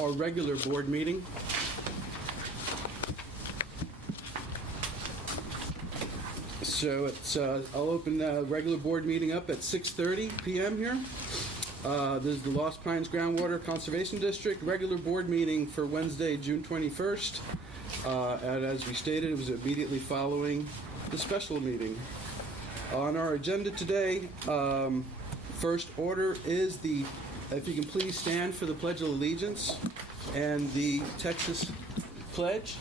our regular board meeting. So I'll open the regular board meeting up at 6:30 p.m. here. This is the Lost Pines Groundwater Conservation District regular board meeting for Wednesday, June 21st. And as we stated, it was immediately following the special meeting. On our agenda today, first order is if you can please stand for the Pledge of Allegiance and the Texas Pledge.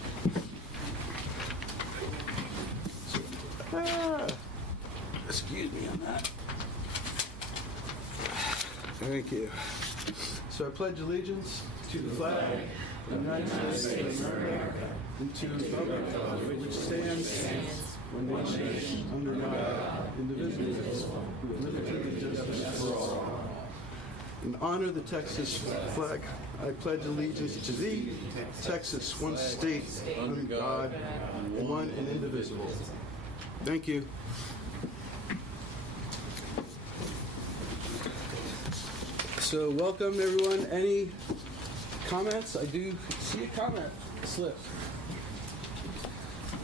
Excuse me on that. Thank you. So I pledge allegiance to the flag of the United States of America and to the republic which stands one nation under God, indivisible, with liberty and justice for all. In honor of the Texas flag, I pledge allegiance to thee, Texas, one state, under God, one and indivisible. Thank you. So welcome everyone. Any comments? I do see a comment slip.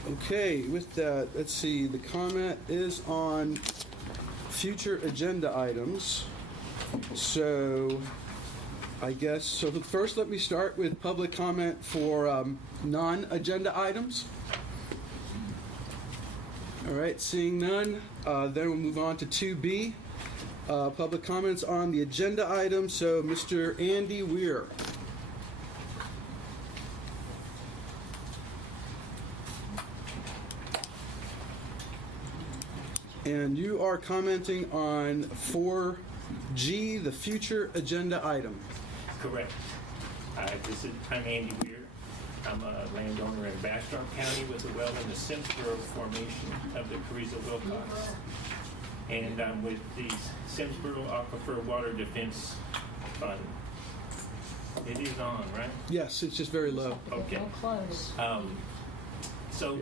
Okay, with that, let's see. The comment is on future agenda items. So I guess, so first let me start with public comment for non-agenda items. All right, seeing none, then we'll move on to 2B. Public comments on the agenda item. So, Mr. Andy Weir. And you are commenting on 4G, the future agenda item. Correct. I'm Andy Weir. I'm a landowner in Bastrop County with a well in the Simsboro formation of the Carrizo-Wilcox. And I'm with the Simsboro Aquifer Water Defense Fund. It is on, right? Yes, it's just very low. Okay. Close. So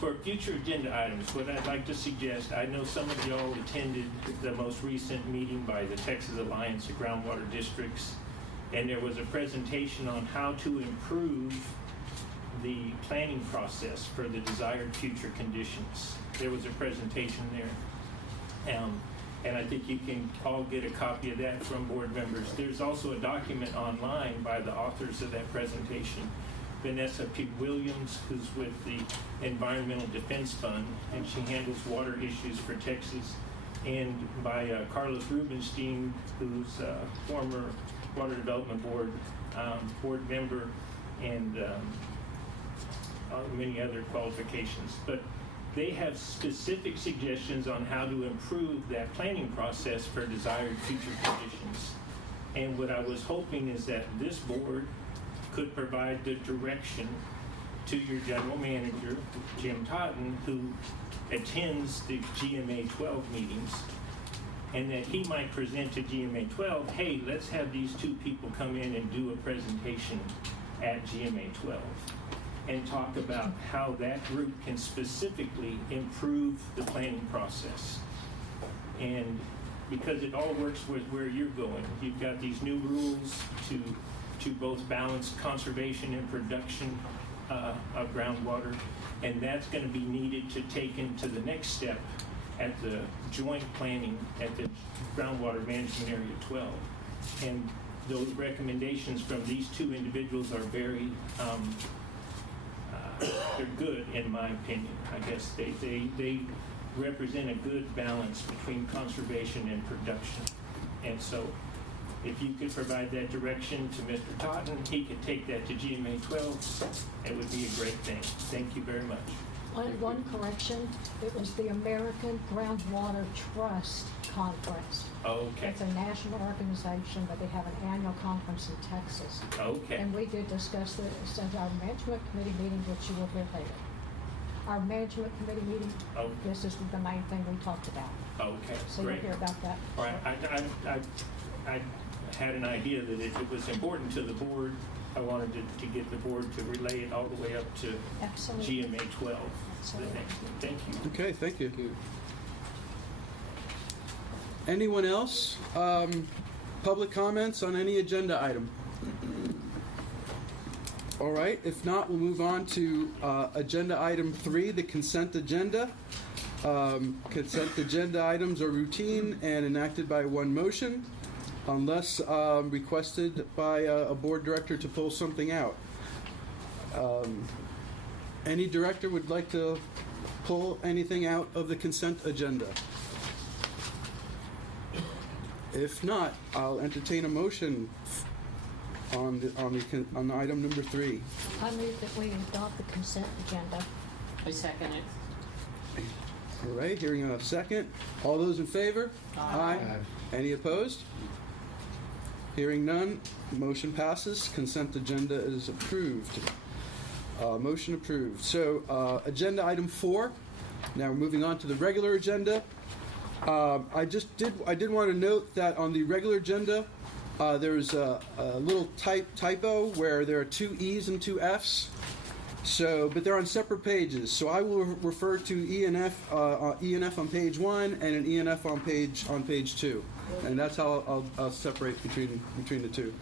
for future agenda items, what I'd like to suggest, I know some of y'all attended the most recent meeting by the Texas Alliance of Groundwater Districts, and there was a presentation on how to improve the planning process for the desired future conditions. There was a presentation there. And I think you can all get a copy of that from board members. There's also a document online by the authors of that presentation. Vanessa P. Williams, who's with the Environmental Defense Fund, and she handles water issues for Texas, and by Carlos Rubenstein, who's a former Water Development Board board member, and many other qualifications. But they have specific suggestions on how to improve that planning process for desired future conditions. And what I was hoping is that this board could provide the direction to your general manager, Jim Totten, who attends the GMA 12 meetings, and that he might present to GMA 12, hey, let's have these two people come in and do a presentation at GMA 12. And talk about how that group can specifically improve the planning process. And because it all works with where you're going. You've got these new rules to both balance conservation and production of groundwater, and that's going to be needed to take into the next step at the joint planning at the Groundwater Management Area 12. And those recommendations from these two individuals are very they're good in my opinion. I guess they represent a good balance between conservation and production. And so if you could provide that direction to Mr. Totten, he could take that to GMA 12. It would be a great thing. Thank you very much. One correction, it was the American Groundwater Trust Conference. Okay. It's a national organization, but they have an annual conference in Texas. Okay. And we did discuss this at our management committee meeting, which you will hear later. Our management committee meeting, this is the main thing we talked about. Okay, So great. you'll hear about that. All right, I had an idea that it was important to the board. I wanted to get the board to relay it all the way up to Absolutely. GMA 12, Absolutely. the next one. Thank you. Okay, thank you. Anyone else? Public comments on any agenda item? All right, if not, we'll move on to agenda item 3, the consent agenda. Consent agenda items are routine and enacted by one motion, unless requested by a board director to pull something out. Any director would like to pull anything out of the consent agenda? If not, I'll entertain a motion on item number 3. I move that we adopt the consent agenda. I second it. All right, hearing a second. All those in favor? Aye. Any opposed? Hearing none, motion passes. Consent agenda is approved. Motion approved. So, agenda item 4. Now, moving on to the regular agenda. I did want to note that on the regular agenda, there's a little typo where there are 2 E's and 2 F's. So, but they're on separate pages. So I will refer to E and F on page 1 and an E and F on page 2, and that's how I'll separate between the two.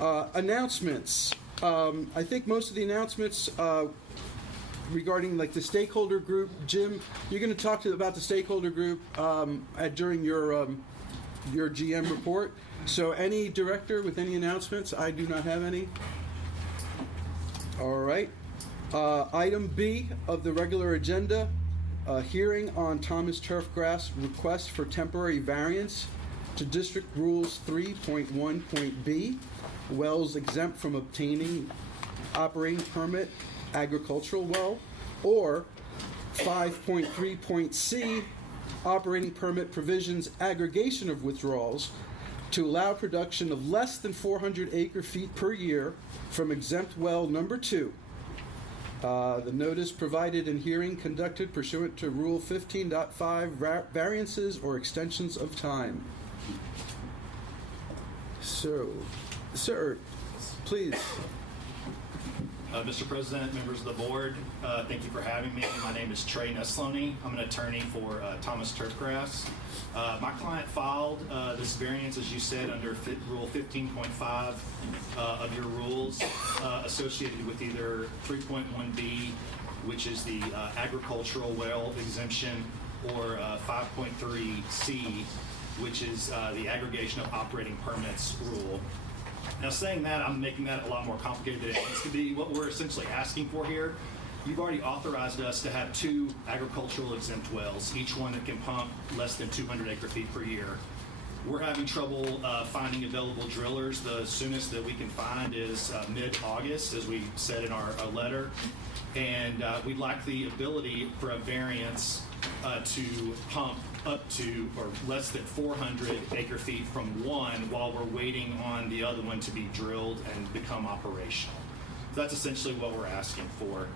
Announcements. I think most of the announcements regarding like the stakeholder group. Jim, you're going to talk about the stakeholder group during your GM report. So any director with any announcements? I do not have any. All right. Item B of the regular agenda, hearing on Thomas Turfgrass request for temporary variance to District Rules 3.1.b, wells exempt from obtaining operating permit, agricultural well, or 5.3.c, operating permit provisions, aggregation of withdrawals, to allow production of less than 400 acre-feet per year from exempt well number 2. The notice provided in hearing conducted pursuant to Rule 15.5, variances or extensions of time. So, sir, please. Mr. President, members of the board, thank you for having me. My name is Trey Nesloney. I'm an attorney for Thomas Turfgrass. My client filed this variance, as you said, under Rule 15.5 of your rules associated with either 3.1b, which is the agricultural well exemption, or 5.3c, which is the aggregation of operating permits rule. Now, saying that, I'm making that a lot more complicated than it needs to be. What we're essentially asking for here, you've already authorized us to have 2 agricultural exempt wells, each one that can pump less than 200 acre-feet per year. We're having trouble finding available drillers. The soonest that we can find is mid-August, as we said in our letter. And we'd like the ability for a variance to pump up to or less than 400 acre-feet from one while we're waiting on the other one to be drilled and become operational. So that's essentially what we're asking for.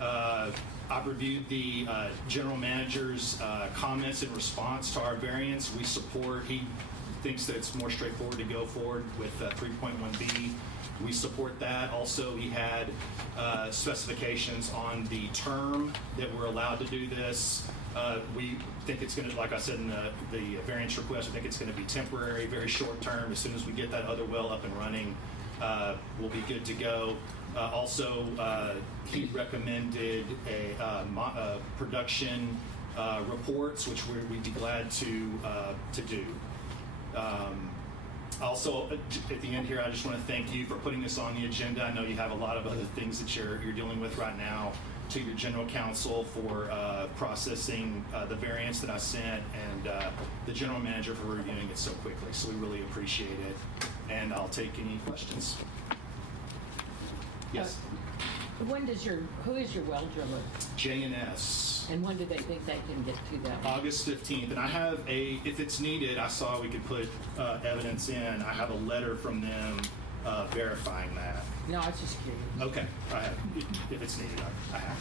I've reviewed the general manager's comments in response to our variance. We support, he thinks that it's more straightforward to go forward with 3.1b. We support that. Also, he had specifications on the term that we're allowed to do this. We think it's going to, like I said in the variance request, I think it's going to be temporary, very short term. As soon as we get that other well up and running, we'll be good to go. Also, he recommended a production reports, which we'd be glad to do. Also, at the end here, I just want to thank you for putting this on the agenda. I know you have a lot of other things that you're dealing with right now. To your general counsel for processing the variance that I sent, and the general manager for reviewing it so quickly. So we really appreciate it. And I'll take any questions. Yes. Who is your well driller? J&S. And when do they think they can get to that? August 15th. And I have if it's needed, I saw we could put evidence in. I have a letter from them verifying that. No, I was just curious. Okay, I have. If it's needed, I have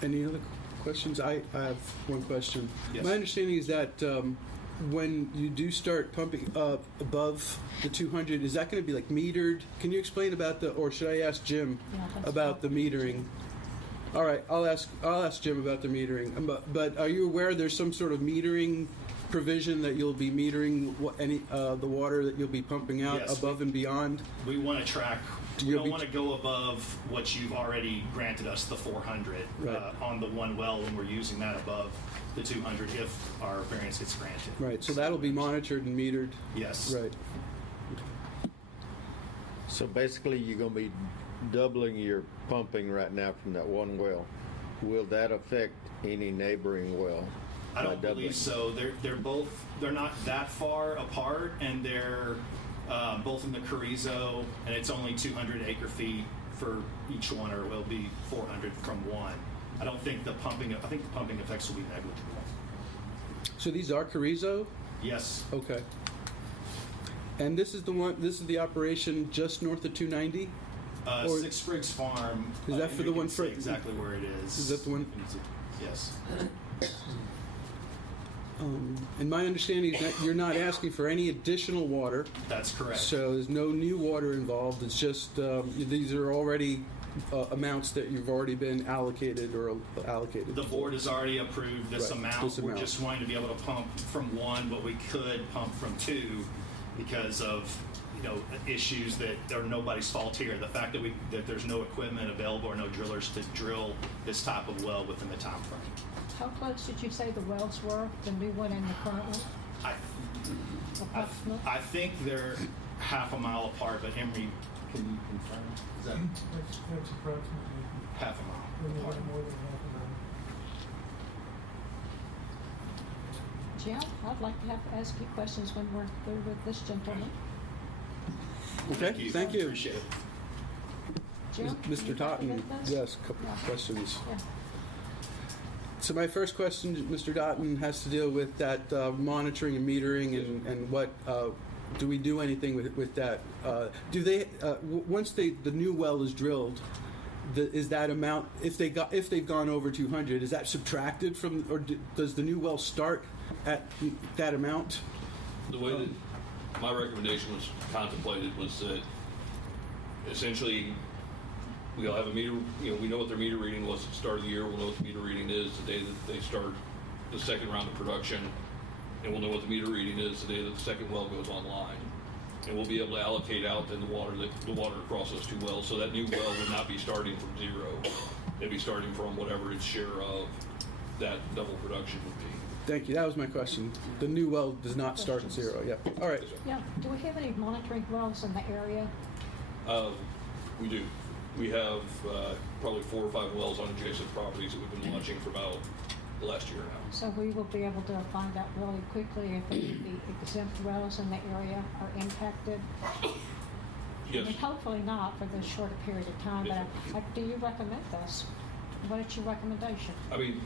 it. Any other questions? I have one question. Yes. My understanding is that when you do start pumping up above the 200, is that going to be like metered? Can you explain about or should I ask Jim about the metering? All right, I'll ask Jim about the metering. But are you aware there's some sort of metering provision that you'll be metering the water that you'll be pumping out Yes, above and beyond? We want to track, we You'll don't be- want to go above what you've already granted us, the 400, Right. on the one well, when we're using that above the 200 if our variance gets granted. Right, so that'll be monitored and metered? Yes. Right. So basically, you're gonna be doubling your pumping right now from that one well. Will that affect any neighboring well? I by don't doubling? believe so. They're not that far apart, and they're both in the Carrizo, and it's only 200 acre feet for each one, or it will be 400 from one. I think the pumping effects will be negligible. So these are Carrizo? Yes, Okay. And this is the operation just north of 290? Or- Six Spriggs Farm. Is that for we the can one say for- exactly where it is? Is that the one- Yes. And my understanding is that you're not asking for any additional water, That's correct. so there's no new water involved. It's just these are already amounts that you've already been allocated or allocated. The board has already approved this Right, amount. this We're amount. just wanting to be able to pump from one, but we could pump from two because of, issues that are nobody's fault here. The fact that there's no equipment available or no drillers to drill this type of well within the time frame. How close did you say the wells were, the new one and the current one? Approximately? I think they're half a mile apart, but Emery, can you confirm? Is that That's approximately half a mile apart? more than half an hour. Jim, I'd like to ask you questions when we're through with this gentleman. Okay, thank you. Appreciate it. Jim? you Mr. happy Totten, with this? yes, a couple of questions. Yeah. So my first question, Mr. Totten, has to deal with that monitoring and metering and what, do we do anything with that? Do they, once the new well is drilled, is that amount, if they've gone over 200, is that subtracted from, or does the new well start at that amount? The way that my recommendation was contemplated was that essentially we'll have a meter, we know what their meter reading was at the start of the year, we'll know what the meter reading is the day that they start the second round of production, and we'll know what the meter reading is the day that the second well goes online. And we'll be able to allocate out then the water across those two wells, so that new well would not be starting from zero. It'd be starting from whatever its share of that double production would be. Thank you, that was my question. The new well does not start at zero, yep. All right, Yeah, do we have any monitoring wells in the area? We do. We have probably 4 or 5 wells on adjacent properties that we've been watching for about the last year now. So we will be able to find out really quickly if any of the exempt wells in the area are impacted. Yes. I mean, hopefully not for this shorter period of time, Yes, but do you recommend this? What is your recommendation? I mean,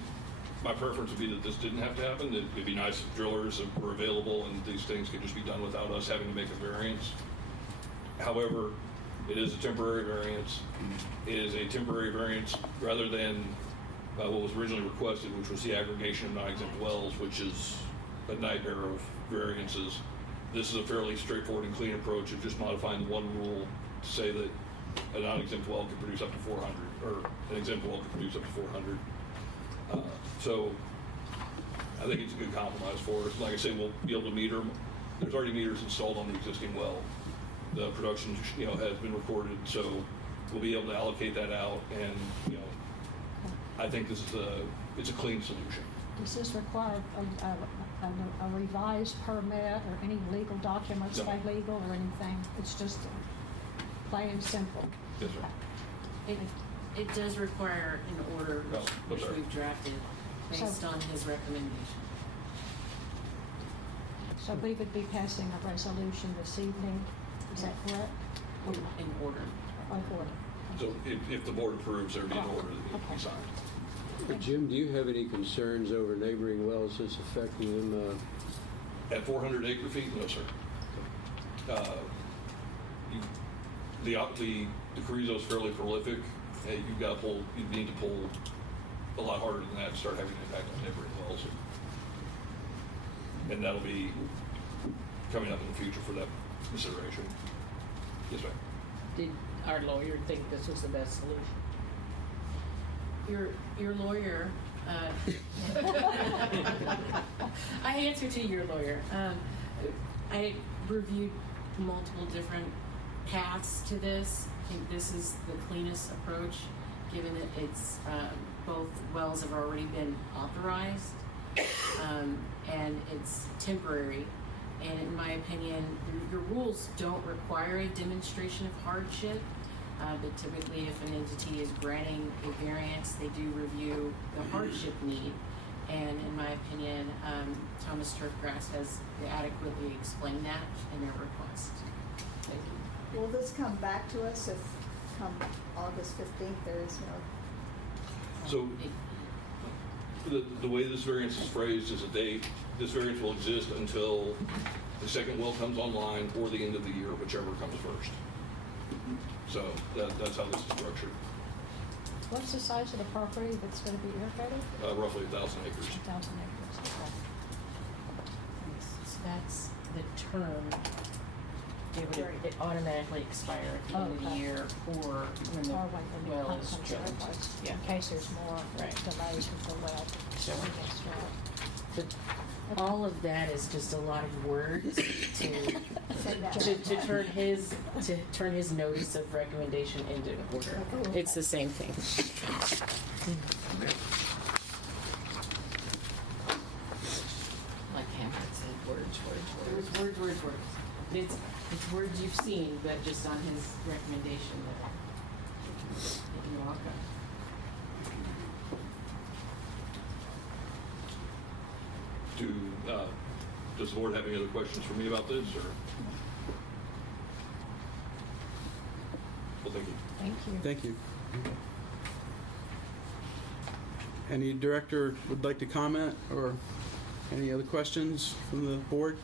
my preference would be that this didn't have to happen. It'd be nice if drillers were available and these things could just be done without us having to make a variance. However, it is a temporary variance. It is a temporary variance rather than what was originally requested, which was the aggregation of non-exempt wells, which is a nightmare of variances. This is a fairly straightforward and clean approach of just modifying the one rule to say that a non-exempt well can produce up to 400, or an exempt well can produce up to 400. So I think it's a good compromise for us. Like I say, we'll be able to meter. There's already meters installed on the existing well. The production, has been recorded, so we'll be able to allocate that out. And I think it's a clean solution. Does this require a revised permit or any legal documents No. by legal or anything? It's just plain and simple. Yes, sir. It does require an order Oh, which sorry. we've drafted based So- on his recommendation. So we would be passing a resolution this evening, is that correct? In order. Of order. So if the board approves, there'd be an order that needs to be signed. Jim, do you have any concerns over neighboring wells that's affecting them? At 400 acre feet, no, sir. The Carrizo is fairly prolific. You need to pull a lot harder than that to start having an impact on neighboring wells. And that'll be coming up in the future for that consideration. Yes, ma'am. Did our lawyer think this was the best solution? Your lawyer I answer to your lawyer. I reviewed multiple different paths to this. I think this is the cleanest approach, given that it's both wells have already been authorized, and it's temporary. And in my opinion, your rules don't require a demonstration of hardship, but typically if an entity is granting a variance, they do review the hardship need. And in my opinion, Thomas Turfgrass has adequately explained that in their request. Thank you. Will this come back to us if come August 15th there is no? So the way this variance is phrased is this variance will exist until the second well comes online or the end of the year, whichever comes first. So that's how this is structured. What's the size of the property that's going to be irrigated? Roughly 1,000 acres. 1,000 acres. Okay. So that's the term. It automatically expire at the end of the Okay. year or when the Or when the new well pump is comes drilled. in place, Yeah. in case there's more Right. delays with the well. Sure. Yes, right. But all of that is just a lot of words to that. turn his notice of recommendation into an order. It's the same thing. Like Hamlet said, words. It's words you've seen, but just on his recommendation that you walk up. Does the board have any other questions for me about this, or? Well, thank you. Thank you. Thank you. Any director would like to comment, or any other questions from the board?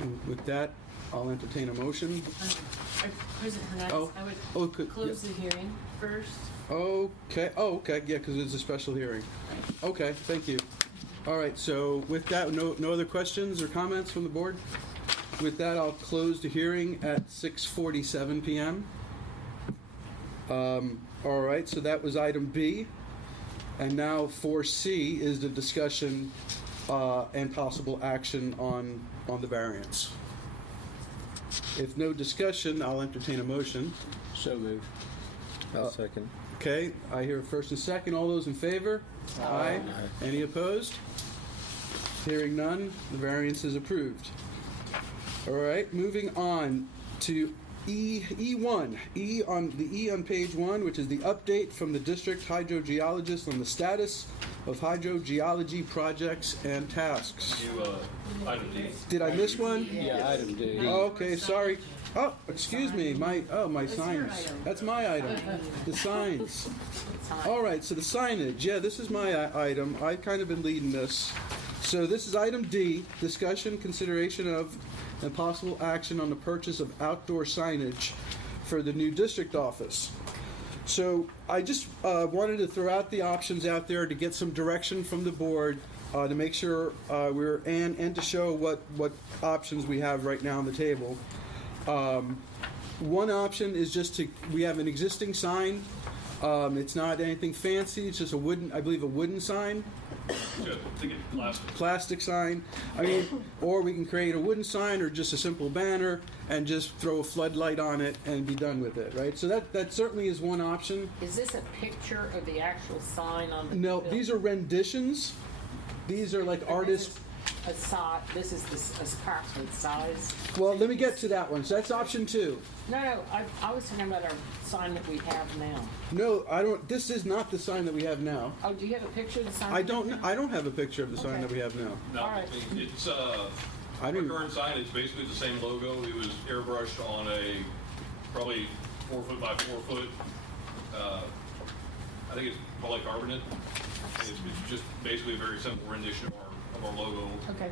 And with that, I'll entertain a motion. President Hernandez, Oh. I would Oh, could, close the hearing first. okay, oh, okay, yeah, because it's a special hearing. Okay, thank you. All right, so with that, no other questions or comments from the board? With that, I'll close the hearing at 6:47 p.m. All right, so that was item B. And now 4C is the discussion and possible action on the variance. If no discussion, I'll entertain a motion. So moved. I'll second. Okay, I hear first and second. All those in favor? Aye. Any opposed? Hearing none, the variance is approved. All right, moving on to E1. E on page 1, which is the update from the district hydrogeologist on the status of hydrogeology projects and tasks. Item D. Did I miss one? Yeah, item D. Oh, okay, sorry. Oh, excuse me. My That's your signs. item. That's my item. The signs. All right, so the signage. Yeah, this is my item. I've kind of been leading this. So this is item D, discussion, consideration of, and possible action on the purchase of outdoor signage for the new district office. So I just wanted to throw out the options out there to get some direction from the board to make sure and to show what options we have right now on the table. One option is we have an existing sign. It's not anything fancy. It's just a wooden sign. Good. I think it's plastic. Plastic sign. I mean, or we can create a wooden sign or just a simple banner and just throw a floodlight on it and be done with it, right? So that certainly is one option. Is this a picture of the actual sign on the No, building? these are renditions. These are like artists. This is the approximate size. Well, let me get to that one. So that's option 2. No, I was talking about our sign that we have now. No, I don't. This is not the sign that we have now. Oh, do you have a picture of the sign? I don't have a picture of the sign that we have now. No, All right. it's I our didn't. current sign. It's basically the same logo. It was airbrushed on a probably 4 foot by 4 foot. I think it's polycarbonate. It's just basically a very simple rendition of our logo. Okay.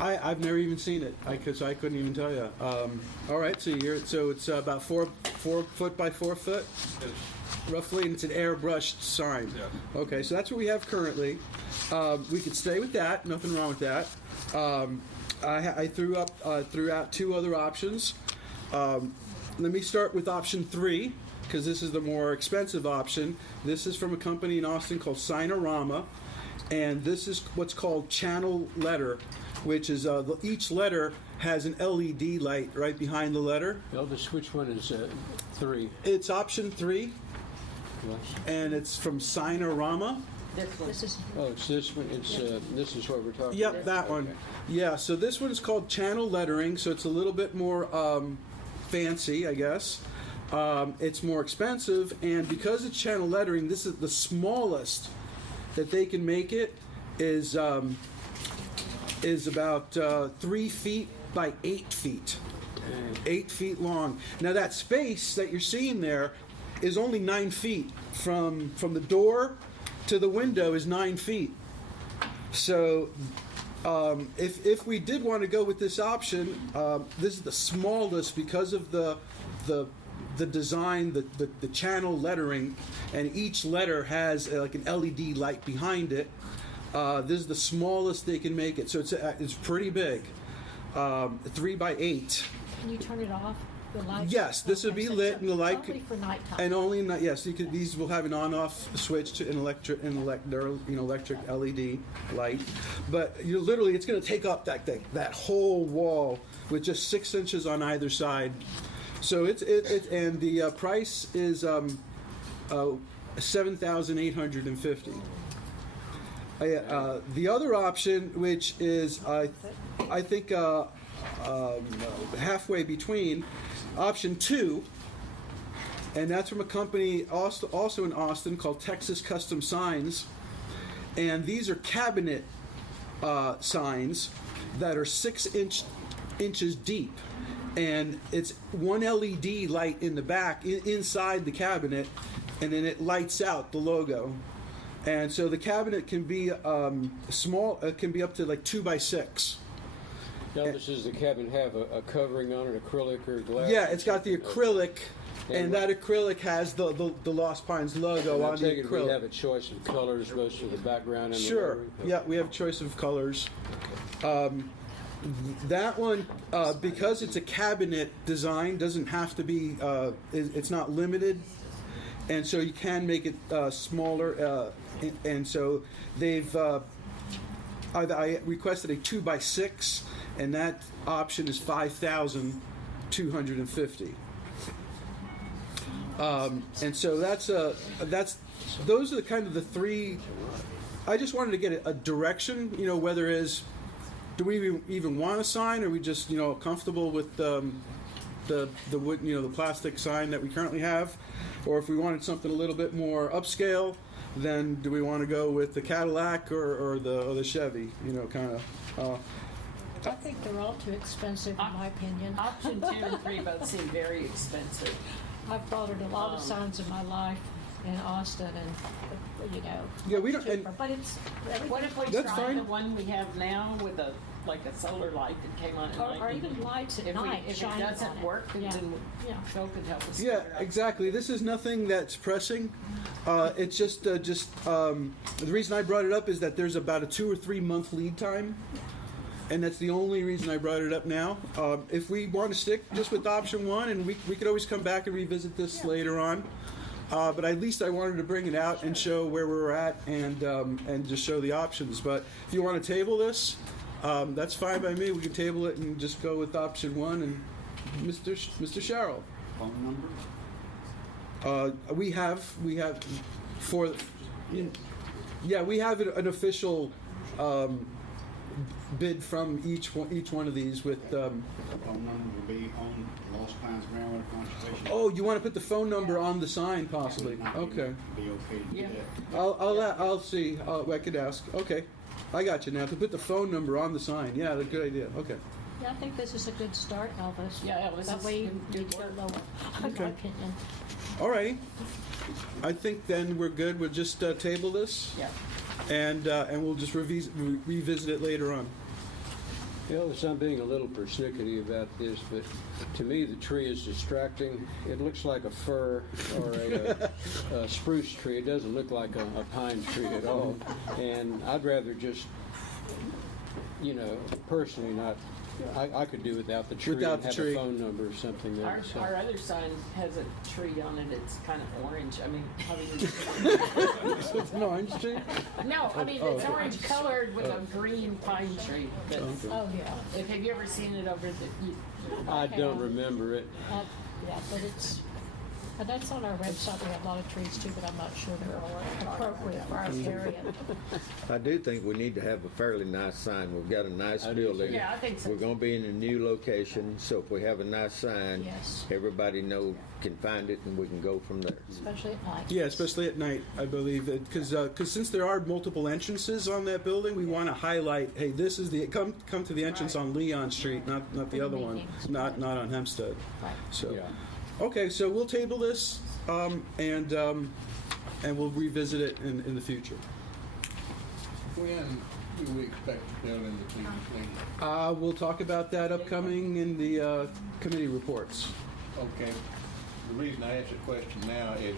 I've never even seen it. I couldn't even tell you. All right, so it's about 4 foot by 4 foot, roughly, and it's an airbrushed sign. Yeah. Okay, so that's what we have currently. We could stay with that. Nothing wrong with that. I threw out 2 other options. Let me start with option 3. because this is the more expensive option. This is from a company in Austin called Sinorama, and this is what's called channel letter, which is each letter has an LED light right behind the letter. Elvis, which one is 3? It's option 3, and it's from Sinorama. This is, Oh, it's this one. It's this is what we're talking Yep, about. that one. Okay. Yeah, so this one is called channel lettering, so it's a little bit more fancy, I guess. It's more expensive, and because it's channel lettering, this is the smallest that they can make it is about 3 feet by 8 feet. 8 feet long. Now that space that you're seeing there is only 9 feet from the door to the window is 9 feet. So if we did want to go with this option, this is the smallest because of the design, the channel lettering, and each letter has like an LED light behind it. This is the smallest they can make it, so it's pretty big. 3 by 8. can you turn it off? The lights? Yes, this would Okay, be so lit it's and the light Only for nighttime. And only in that, yes, you could. These will have an on-off switch to an electric LED light. But literally, it's going to take up that whole wall with just 6 inches on either side. So and the price is $7,850. The other option, which is I think halfway between. Option 2, and that's from a company also in Austin called Texas Custom Signs, and these are cabinet signs that are 6 inches deep, and it's one LED light in the back inside the cabinet, and then it lights out the logo. And so the cabinet can be small. It can be up to like 2 by 6. Elvis, does the cabin have a covering on it, acrylic or glass? Yeah, it's got the acrylic, and that acrylic has the Lost Pines logo on the We acrylic. have a choice of colors, both for the background and Sure. the lettering? Yeah, we have a choice of colors. That one, because it's a cabinet design, doesn't have to be. It's not limited, and so you can make it smaller. And so they've. I requested a 2 by 6, and that option is $5,250. And so that's those are the kind of the 3. I just wanted to get a direction, whether it is, do we even want a sign, or are we just comfortable with the wood, the plastic sign that we currently have, or if we wanted something a little bit more upscale, then do we want to go with the Cadillac or the Chevy, kind of. I think they're all too expensive, in my opinion. Option 2 and 3 both seem very expensive. I've bothered a lot of signs in my life in Austin, and Yeah, we don't- cheaper, and- but it's What if we That's tried fine. the one we have now with a solar light that came on at night? or even lights at night If it shining on doesn't it. work, then Yeah. Yeah. Phil could help us. Yeah, figure out. exactly. This is nothing that's pressing. It's just the reason I brought it up is that there's about a 2 or 3 month lead time, and that's the only reason I brought it up now. If we want to stick just with option 1, and we could always come back and revisit this later on. But at least I wanted to bring it out and show where we're at and just show the options. But if you want to table this, that's fine by me. We can table it and just go with option 1 and Mr. Sherrill. Phone number? We have for yeah, we have an official bid from each one of these with. The phone number will be on Lost Pines Groundwater Conservation. Oh, you want to put the phone number on the sign, possibly? Might Okay. Be okay to do Yeah. that. I'll see. I could ask. Okay, I got you now. To put the phone number on the sign. Yeah, that's a good idea. Okay. Yeah, I think this is a good start, Elvis. Yeah, Elvis, That it's way you good need to work. lower, in Okay. my opinion. All right. I think then we're good. We'll just table this, Yeah. and we'll just revisit it later on. Elvis, I'm being a little persnickety about this, but to me the tree is distracting. It looks like a fir or a spruce tree. It doesn't look like a pine tree at all. And I'd rather just, personally not I could do without the tree. Without and the have tree. a phone number or something there. so. Our other sign has a tree on it. It's kind of orange. I mean, how do you? It's an orange tree? No, I mean, it's orange colored with a green pine tree. That's, Oh, yeah. have you ever seen it over the? I don't remember it. Yeah, but it's, and that's on our website. We have a lot of trees too, but I'm not sure they're appropriate for our area. I do think we need to have a fairly nice sign. We've got a nice I do too. building. Yeah, I think so. We're gonna be in a new location, so if we have a nice sign, Yes. everybody can find it and we can go from there. Especially at night. Yeah, especially at night, I believe, because since there are multiple entrances on that building, we want to highlight, hey, this is the come to the entrance Right. on Leon Street, not the For the other one, meetings. not on Hempstead. Right. So, Yeah. okay, so we'll table this and we'll revisit it in the future. When do we expect the building to be completed? We'll talk about that upcoming in the committee reports. Okay. The reason I ask the question now is,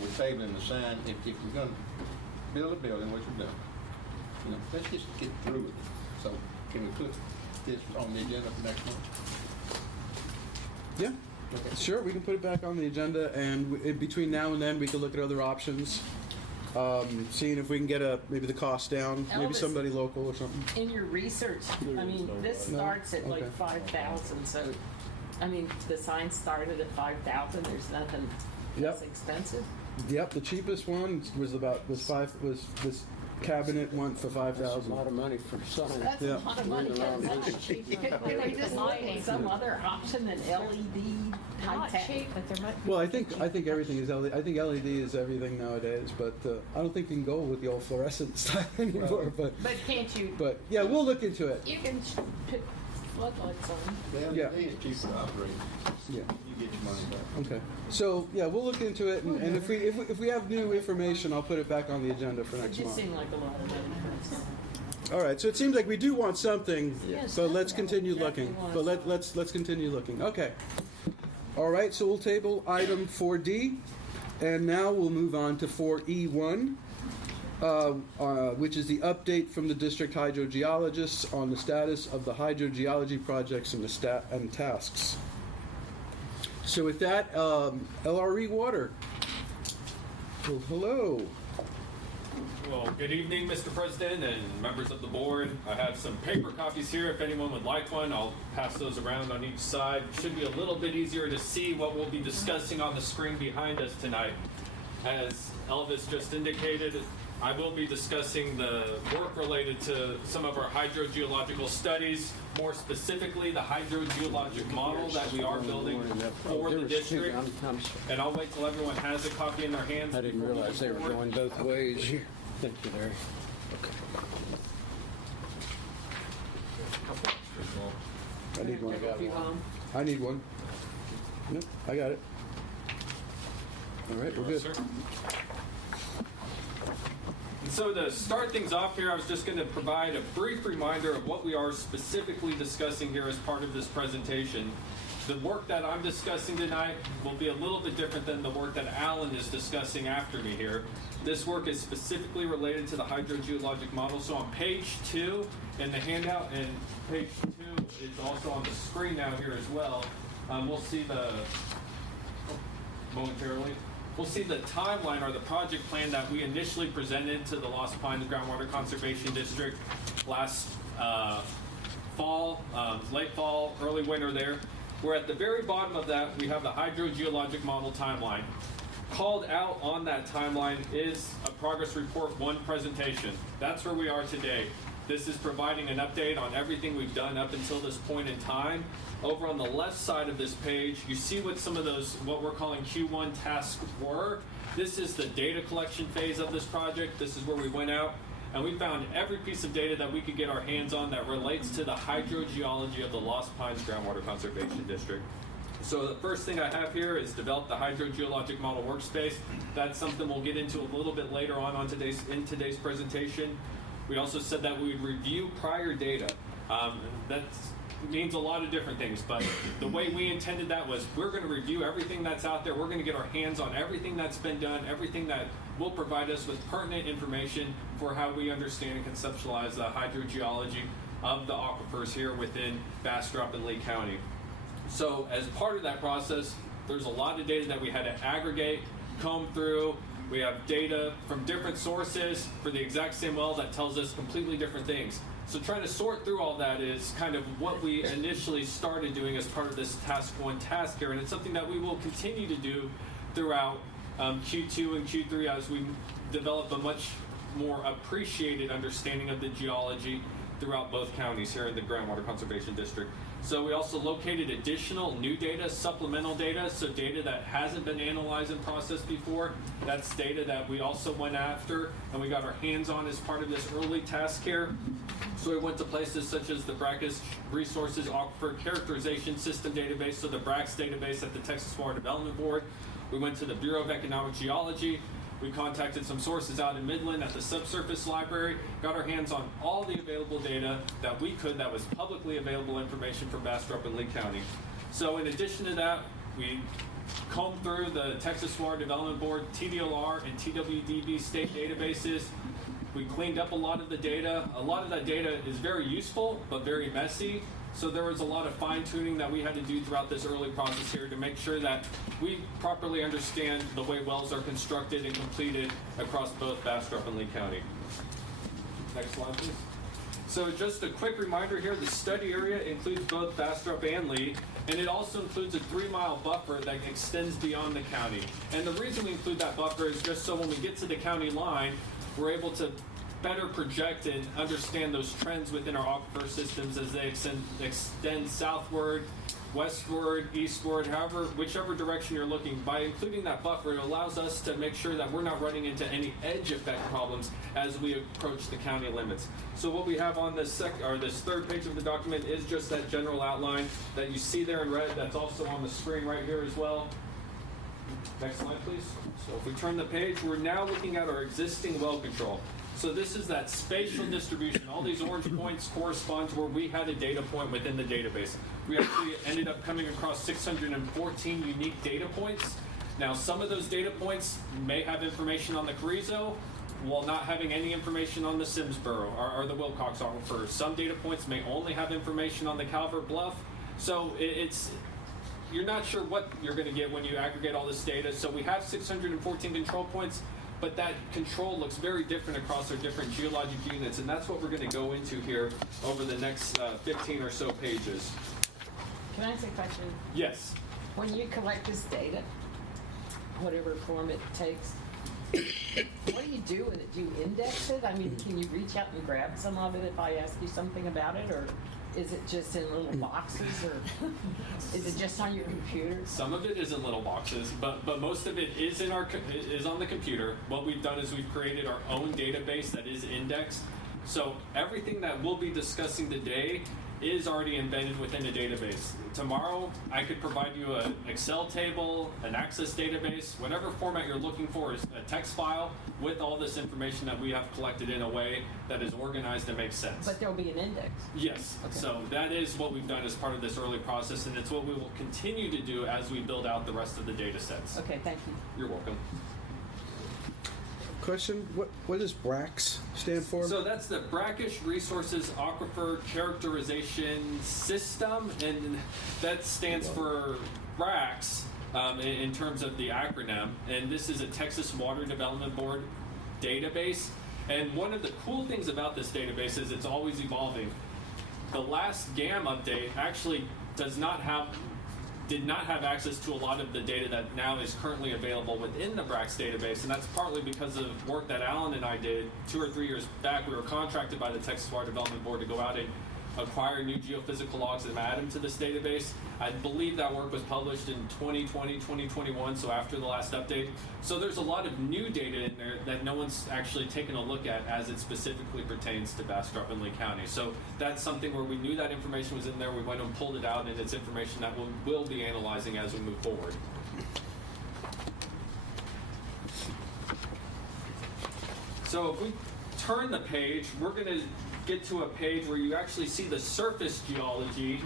we're tabling the sign, if we're gonna build a building, which we're doing, let's just get through it. So can we put this on the agenda for next month? Yeah, Okay. sure, we can put it back on the agenda, and between now and then, we can look at other options, seeing if we can get maybe the cost down, maybe Elvis. somebody local or something. In your research, I mean, this No? starts at like Okay. 5,000. So, I mean, the sign started at 5,000. There's nothing Yep. that's expensive. Yep, the cheapest one was this cabinet one for That's a lot $5,000. of money for signs. That's Yeah. a lot of money. That's cheap. Could we just look at some other option than LED high Not tech? cheap, but there might be. Well, I think everything is LED. I think LED is everything nowadays, but I don't think you can go with the old fluorescent style anymore. But Can't you? yeah, we'll look into it. You can put floodlights on. The Yeah. LED is cheaper to operate. Yeah. You get your money back. Okay. So yeah, we'll look into it, and if we have new information, I'll put it back on the agenda for It next just month. seemed like a lot of money for us. All right. So it seems like we do want something, Yes, but let's definitely. continue looking. Definitely But want let's continue looking. Okay. All right. So we'll table item 4D, and now we'll move on to 4E1. Which is the update from the district hydrogeologists on the status of the hydrogeology projects and tasks. So with that, LRE Water. Well, hello. Well, good evening, Mr. President and members of the board. I have some paper copies here. If anyone would like one, I'll pass those around on each side. Should be a little bit easier to see what we'll be discussing on the screen behind us tonight. As Elvis just indicated, I will be discussing the work related to some of our hydrogeological studies, more specifically the hydrogeologic model that we are building for the district. I'm sorry. And I'll wait till everyone has a copy in their hands. I didn't before we realize they were move forward. going both ways here. Thank you, Larry. I need one. If you want. I need one. Yep, I got it. All right, we're good. Sir. And so to start things off here, I was just going to provide a brief reminder of what we are specifically discussing here as part of this presentation. The work that I'm discussing tonight will be a little bit different than the work that Alan is discussing after me here. This work is specifically related to the hydrogeologic model. So on page 2 in the handout, and page 2 is also on the screen now here as well, we'll see momentarily. We'll see the timeline or the project plan that we initially presented to the Lost Pines Groundwater Conservation District last fall, late fall, early winter there. Where at the very bottom of that, we have the hydrogeologic model timeline. Called out on that timeline is a progress report 1 presentation. That's where we are today. This is providing an update on everything we've done up until this point in time. Over on the left side of this page, you see what some of those, what we're calling Q1 tasks were. This is the data collection phase of this project. This is where we went out and we found every piece of data that we could get our hands on that relates to the hydrogeology of the Lost Pines Groundwater Conservation District. So the first thing I have here is develop the hydrogeologic model workspace. That's something we'll get into a little bit later on in today's presentation. We also said that we would review prior data. That means a lot of different things, but the way we intended that was we're going to review everything that's out there. We're going to get our hands on everything that's been done, everything that will provide us with pertinent information for how we understand and conceptualize hydrogeology. of the aquifers here within Bastrop and Lee County. So as part of that process, there's a lot of data that we had to aggregate, comb through. We have data from different sources for the exact same well that tells us completely different things. So trying to sort through all that is kind of what we initially started doing as part of this task 1 task here, and it's something that we will continue to do throughout Q2 and Q3 as we develop a much more appreciated understanding of the geology throughout both counties here in the Groundwater Conservation District. So we also located additional new data, supplemental data, so data that hasn't been analyzed and processed before. That's data that we also went after and we got our hands on as part of this early task here. So we went to places such as the Brackish Resources Aquifer Characterization System database, so the BRACS database at the Texas Water Development Board. We went to the Bureau of Economic Geology. We contacted some sources out in Midland at the Subsurface Library, got our hands on all the available data that we could that was publicly available information for Bastrop and Lee County. So in addition to that, we combed through the Texas Water Development Board, TDLR, and TWDB state databases. We cleaned up a lot of the data. A lot of that data is very useful, but very messy. So there was a lot of fine-tuning that we had to do throughout this early process here to make sure that we properly understand the way wells are constructed and completed across both Bastrop and Lee County. Next slide, please. So just a quick reminder here, the study area includes both Bastrop and Lee, and it also includes a 3-mile buffer that extends beyond the county. And the reason we include that buffer is just so when we get to the county line, we're able to better project and understand those trends within our aquifer systems as they extend southward, westward, eastward, whichever direction you're looking. By including that buffer, it allows us to make sure that we're not running into any edge effect problems as we approach the county limits. So what we have on this third page of the document is just that general outline that you see there in red. That's also on the screen right here as well. Next slide, please. So if we turn the page, we're now looking at our existing well control. So this is that spatial distribution. All these orange points correspond to where we had a data point within the database. We actually ended up coming across 614 unique data points. Now, some of those data points may have information on the Carrizo while not having any information on the Simsboro or the Wilcox Aquifer. Some data points may only have information on the Calvert Bluff. So you're not sure what you're going to get when you aggregate all this data. So we have 614 control points, but that control looks very different across our different geologic units, and that's what we're going to go into here over the next 15 or so pages. Can I ask a question? Yes. When you collect this data, whatever form it takes, what do you do with it? Do you index it? I mean, can you reach out and grab some of it if I ask you something about it, or is it just in little boxes, or is it just on your computer? Some of it is in little boxes, but most of it is on the computer. What we've done is we've created our own database that is indexed. So everything that we'll be discussing today is already embedded within a database. Tomorrow, I could provide you an Excel table, an Access database, whatever format you're looking for is a text file with all this information that we have collected in a way that is organized and makes sense. But there'll be an index. Yes. Okay. So that is what we've done as part of this early process, and it's what we will continue to do as we build out the rest of the data sets. Okay, thank you. You're welcome. Question, what does BRACS stand for? So that's the Brackish Resources Aquifer Characterization System, and that stands for BRACS in terms of the acronym. And this is a Texas Water Development Board database. And one of the cool things about this database is it's always evolving. The last GAM update actually did not have access to a lot of the data that now is currently available within the BRACS database, and that's partly because of work that Alan and I did 2 or 3 years back. We were contracted by the Texas Water Development Board to go out and acquire new geophysical logs and add them to this database. I believe that work was published in 2020, 2021, so after the last update. So there's a lot of new data in there that no one's actually taken a look at as it specifically pertains to Bastrop and Lee County. So that's something where we knew that information was in there, we went and pulled it out, and it's information that we'll be analyzing as we move forward. So if we turn the page, we're going to get to a page where you actually see the surface geology.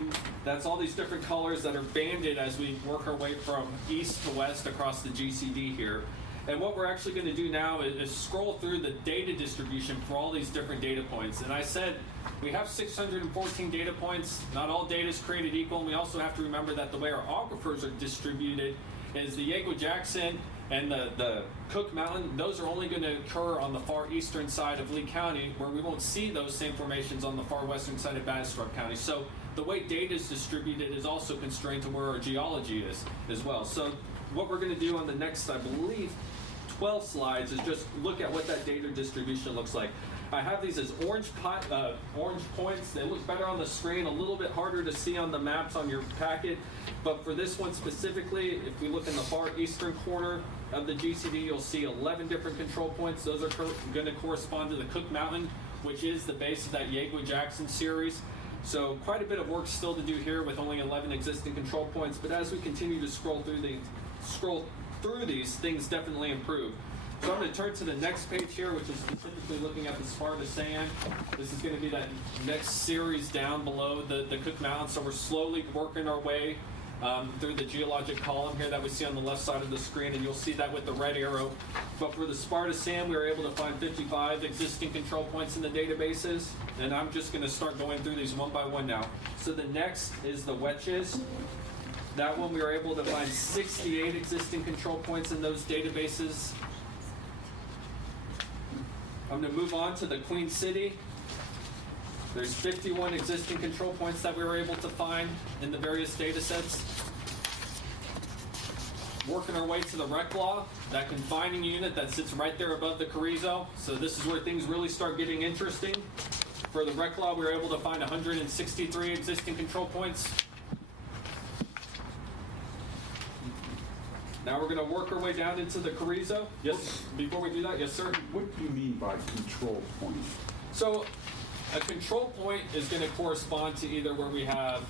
That's all these different colors that are banded as we work our way from east to west across the GCD here. And what we're actually going to do now is scroll through the data distribution for all these different data points. And I said we have 614 data points. Not all data is created equal. And we also have to remember that the way our aquifers are distributed is the Yago-Jackson and the Cook Mountain, those are only going to occur on the far eastern side of Lee County, where we won't see those same formations on the far western side of Bastrop County. So the way data is distributed is also constrained to where our geology is as well. So what we're going to do on the next, I believe, 12 slides is just look at what that data distribution looks like. I have these as orange points. They look better on the screen, a little bit harder to see on the maps on your packet. But for this one specifically, if we look in the far eastern corner of the GCD, you'll see 11 different control points. Those are going to correspond to the Cook Mountain, which is the base of that Yago-Jackson series. So quite a bit of work still to do here with only 11 existing control points. But as we continue to scroll through these, things definitely improve. So I'm going to turn to the next page here, which is specifically looking at the Sparta Sand. This is going to be that next series down below the Cook Mountain. So we're slowly working our way through the geologic column here that we see on the left side of the screen, and you'll see that with the red arrow. But for the Sparta Sand, we were able to find 55 existing control points in the databases, and I'm just going to start going through these one by one now. So the next is the Wetches. That one we were able to find 68 existing control points in those databases. I'm going to move on to the Queen City. There's 51 existing control points that we were able to find in the various data sets. Working our way to the Reclaw, that confining unit that sits right there above the Carrizo. So this is where things really start getting interesting. For the Reclaw, we were able to find 163 existing control points. Now we're going to work our way down into the Carrizo. Yes, before we do that, yes, sir? What do you mean by control point? So a control point is going to correspond to either where we have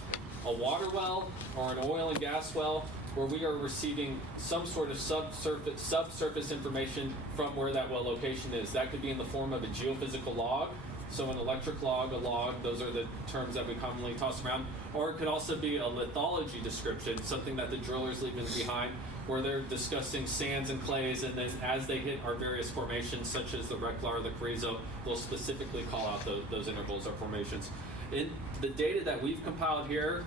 a water well or an oil and gas well, where we are receiving some sort of subsurface information from where that well location is. That could be in the form of a geophysical log, so an electric log, a log, those are the terms that we commonly toss around. Or it could also be a lithology description, something that the drillers leave behind, where they're discussing sands and clays, and then as they hit our various formations, such as the Reclaw or the Carrizo, they'll specifically call out those intervals or formations. In the data that we've compiled here,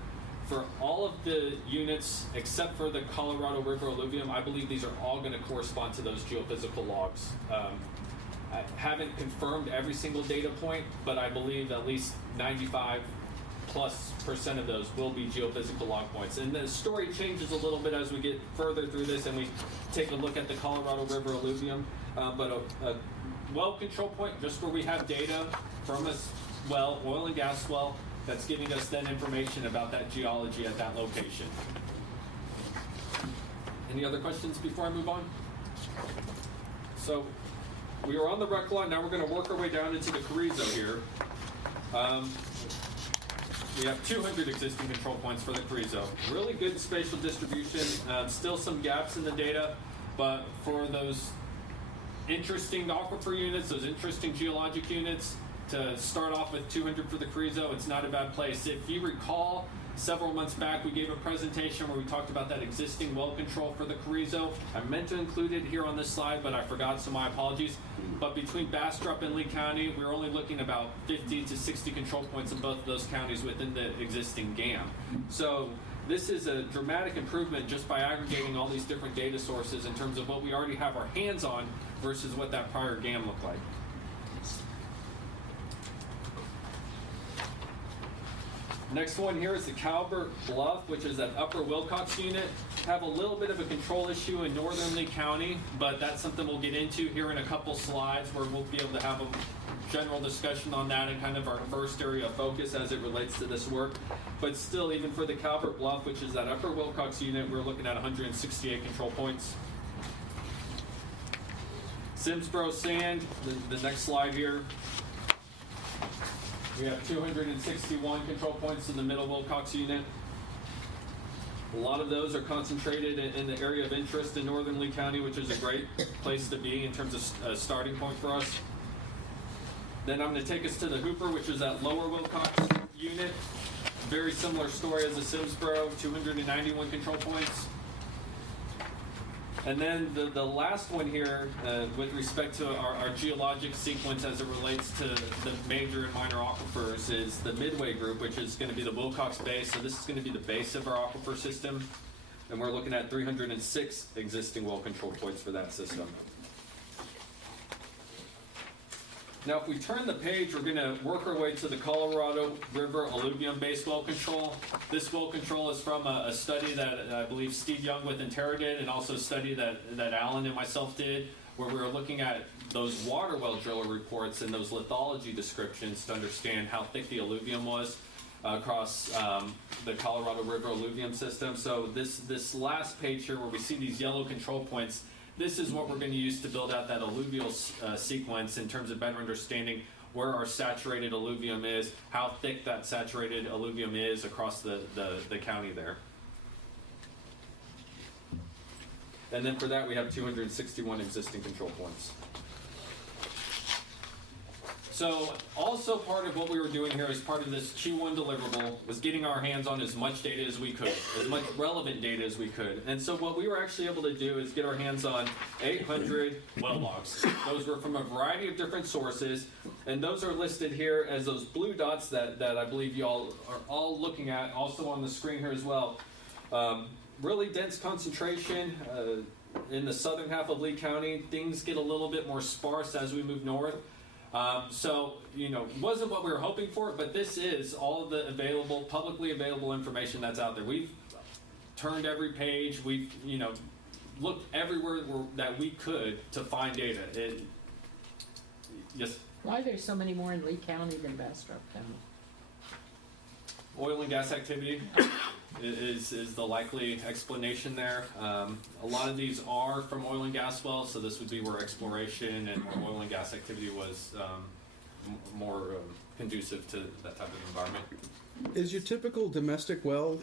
for all of the units, except for the Colorado River alluvium, I believe these are all going to correspond to those geophysical logs. I haven't confirmed every single data point, but I believe at least 95+% of those will be geophysical log points. And the story changes a little bit as we get further through this and we take a look at the Colorado River alluvium. But a well control point, just where we have data from a well, oil and gas well, that's giving us then information about that geology at that location. Any other questions before I move on? So we are on the Reclaw, now we're going to work our way down into the Carrizo here. We have 200 existing control points for the Carrizo. Really good spatial distribution, still some gaps in the data, but for those interesting aquifer units, those interesting geologic units, to start off with 200 for the Carrizo, it's not a bad place. If you recall, several months back we gave a presentation where we talked about that existing well control for the Carrizo. I meant to include it here on this slide, but I forgot, so my apologies. But between Bastrop and Lee County, we're only looking about 50 to 60 control points in both of those counties within the existing GAM. So this is a dramatic improvement just by aggregating all these different data sources in terms of what we already have our hands on versus what that prior GAM looked like. Next one here is the Calvert Bluff, which is that upper Wilcox unit. Have a little bit of a control issue in northern Lee County, but that's something we'll get into here in a couple slides where we'll be able to have a general discussion on that and kind of our first area of focus as it relates to this work. But still, even for the Calvert Bluff, which is that upper Wilcox unit, we're looking at 168 control points. Simsboro Sand, the next slide here. We have 261 control points in the middle Wilcox unit. A lot of those are concentrated in the area of interest in northern Lee County, which is a great place to be in terms of a starting point for us. Then I'm going to take us to the Hooper, which is that lower Wilcox unit. Very similar story as the Simsboro, 291 control points. And then the last one here, with respect to our geologic sequence as it relates to the major and minor aquifers, is the Midway group, which is going to be the Wilcox Bay. So this is going to be the base of our aquifer system. And we're looking at 306 existing well control points for that system. Now, if we turn the page, we're going to work our way to the Colorado River alluvium-based well control. This well control is from a study that I believe Steve Young with Interra did, and also a study that Alan and myself did, where we were looking at those water well driller reports and those lithology descriptions to understand how thick the alluvium was across the Colorado River alluvium system. So this last page here, where we see these yellow control points, this is what we're going to use to build out that alluvial sequence in terms of better understanding where our saturated alluvium is, how thick that saturated alluvium is across the county there. And then for that, we have 261 existing control points. So also part of what we were doing here as part of this Q1 deliverable was getting our hands on as much data as we could, as much relevant data as we could. And so what we were actually able to do is get our hands on 800 well logs. Those were from a variety of different sources, and those are listed here as those blue dots that I believe you all are all looking at, also on the screen here as well. Really dense concentration in the southern half of Lee County. Things get a little bit more sparse as we move north. So, wasn't what we were hoping for, but this is all the publicly available information that's out there. We've turned every page. We've, looked everywhere that we could to find data. Why are there so many more in Lee County than Bastrop County? Oil and gas activity is the likely explanation there. A lot of these are from oil and gas wells, so this would be where exploration and where oil and gas activity was more conducive to that type of environment. Is your typical domestic well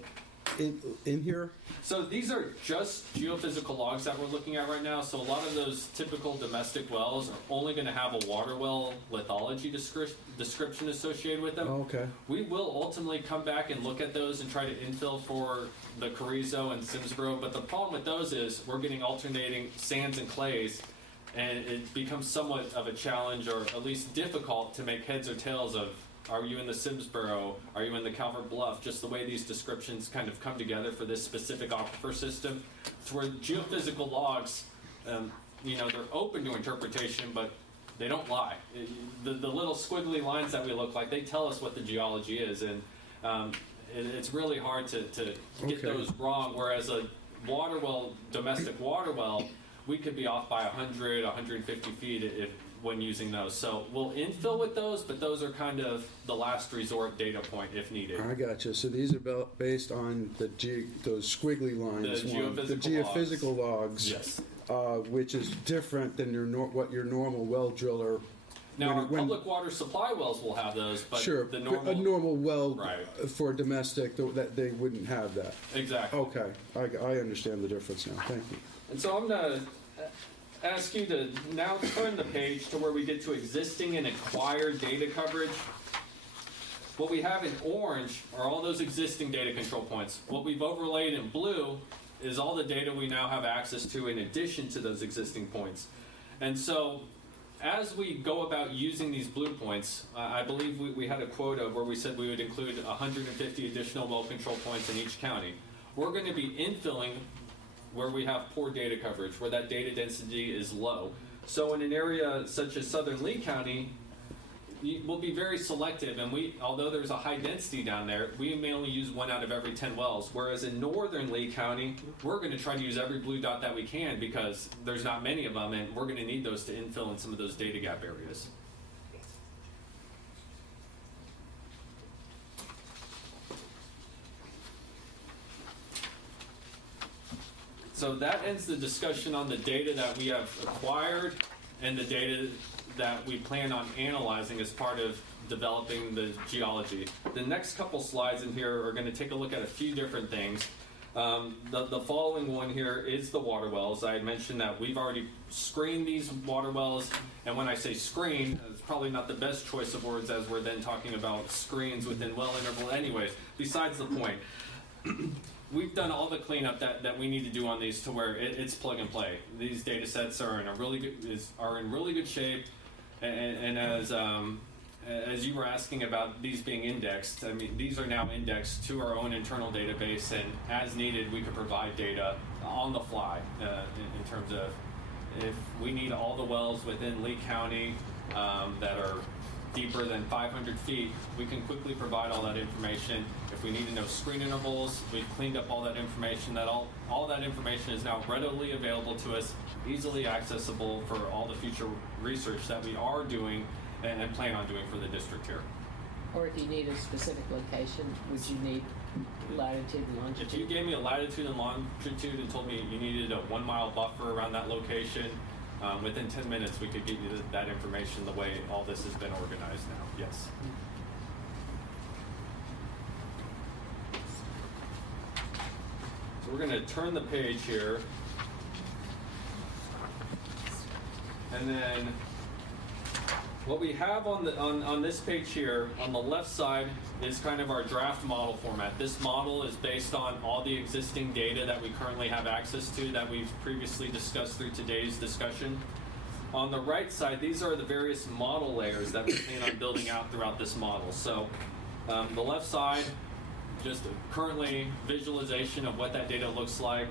in here? So these are just geophysical logs that we're looking at right now. So a lot of those typical domestic wells are only going to have a water well lithology description associated with them. Oh, okay. We will ultimately come back and look at those and try to infill for the Carrizo and Simsboro. But the problem with those is we're getting alternating sands and clays, and it becomes somewhat of a challenge, or at least difficult, to make heads or tails of, are you in the Simsboro? Are you in the Calvert Bluff? Just the way these descriptions kind of come together for this specific aquifer system, to where geophysical logs, they're open to interpretation, but they don't lie. The little squiggly lines that we look like, they tell us what the geology is, and it's really hard to get those wrong. Whereas a water well, domestic water well, we could be off by 100, 150 feet when using those. So we'll infill with those, but those are kind of the last resort data point if needed. I gotcha. So these are based on those squiggly lines, The geophysical logs. Yes. Which is different than what your normal well driller. Now, our public water supply wells will have those, but sure, the normal, a normal well right. for domestic, that they wouldn't have that. Exactly. Okay, I understand the difference now. Thank you. And so I'm going to ask you to now turn the page to where we get to existing and acquired data coverage. What we have in orange are all those existing data control points. What we've overlaid in blue is all the data we now have access to in addition to those existing points. And so as we go about using these blue points, I believe we had a quota where we said we would include 150 additional well control points in each county. We're going to be infilling where we have poor data coverage, where that data density is low. So in an area such as southern Lee County, we'll be very selective, and although there's a high density down there, we may only use 1 out of every 10 wells, whereas in northern Lee County, we're going to try to use every blue dot that we can because there's not many of them, and we're going to need those to infill in some of those data gap areas. So that ends the discussion on the data that we have acquired and the data that we plan on analyzing as part of developing the geology. The next couple slides in here are going to take a look at a few different things. The following one here is the water wells. I had mentioned that we've already screened these water wells, and when I say screen, it's probably not the best choice of words as we're then talking about screens within well interval anyways, besides the point. we've done all the cleanup that we need to do on these to where it's plug and play. These data sets are in really good shape, and as you were asking about these being indexed, I mean, these are now indexed to our own internal database, and as needed, we could provide data on the fly in terms of if we need all the wells within Lee County that are deeper than 500 feet, we can quickly provide all that information. If we need to know screen intervals, we've cleaned up all that information. That all that information is now readily available to us, easily accessible for all the future research that we are doing and plan on doing for the district here. Or if you need a specific location, would you need latitude and longitude? If you gave me a latitude and longitude and told me you needed a 1 mile buffer around that location, within 10 minutes we could get you that information the way all this has been organized now. Yes. So we're going to turn the page here. And then what we have on this page here, on the left side, is kind of our draft model format. This model is based on all the existing data that we currently have access to that we've previously discussed through today's discussion. On the right side, these are the various model layers that we plan on building out throughout this model. So the left side, just currently visualization of what that data looks like.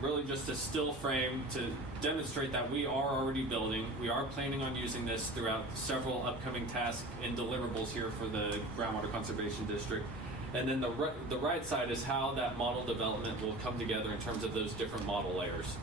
Really just a still frame to demonstrate that we are already building. We are planning on using this throughout several upcoming tasks and deliverables here for the Groundwater Conservation District. And then the right side is how that model development will come together in terms of those different model layers.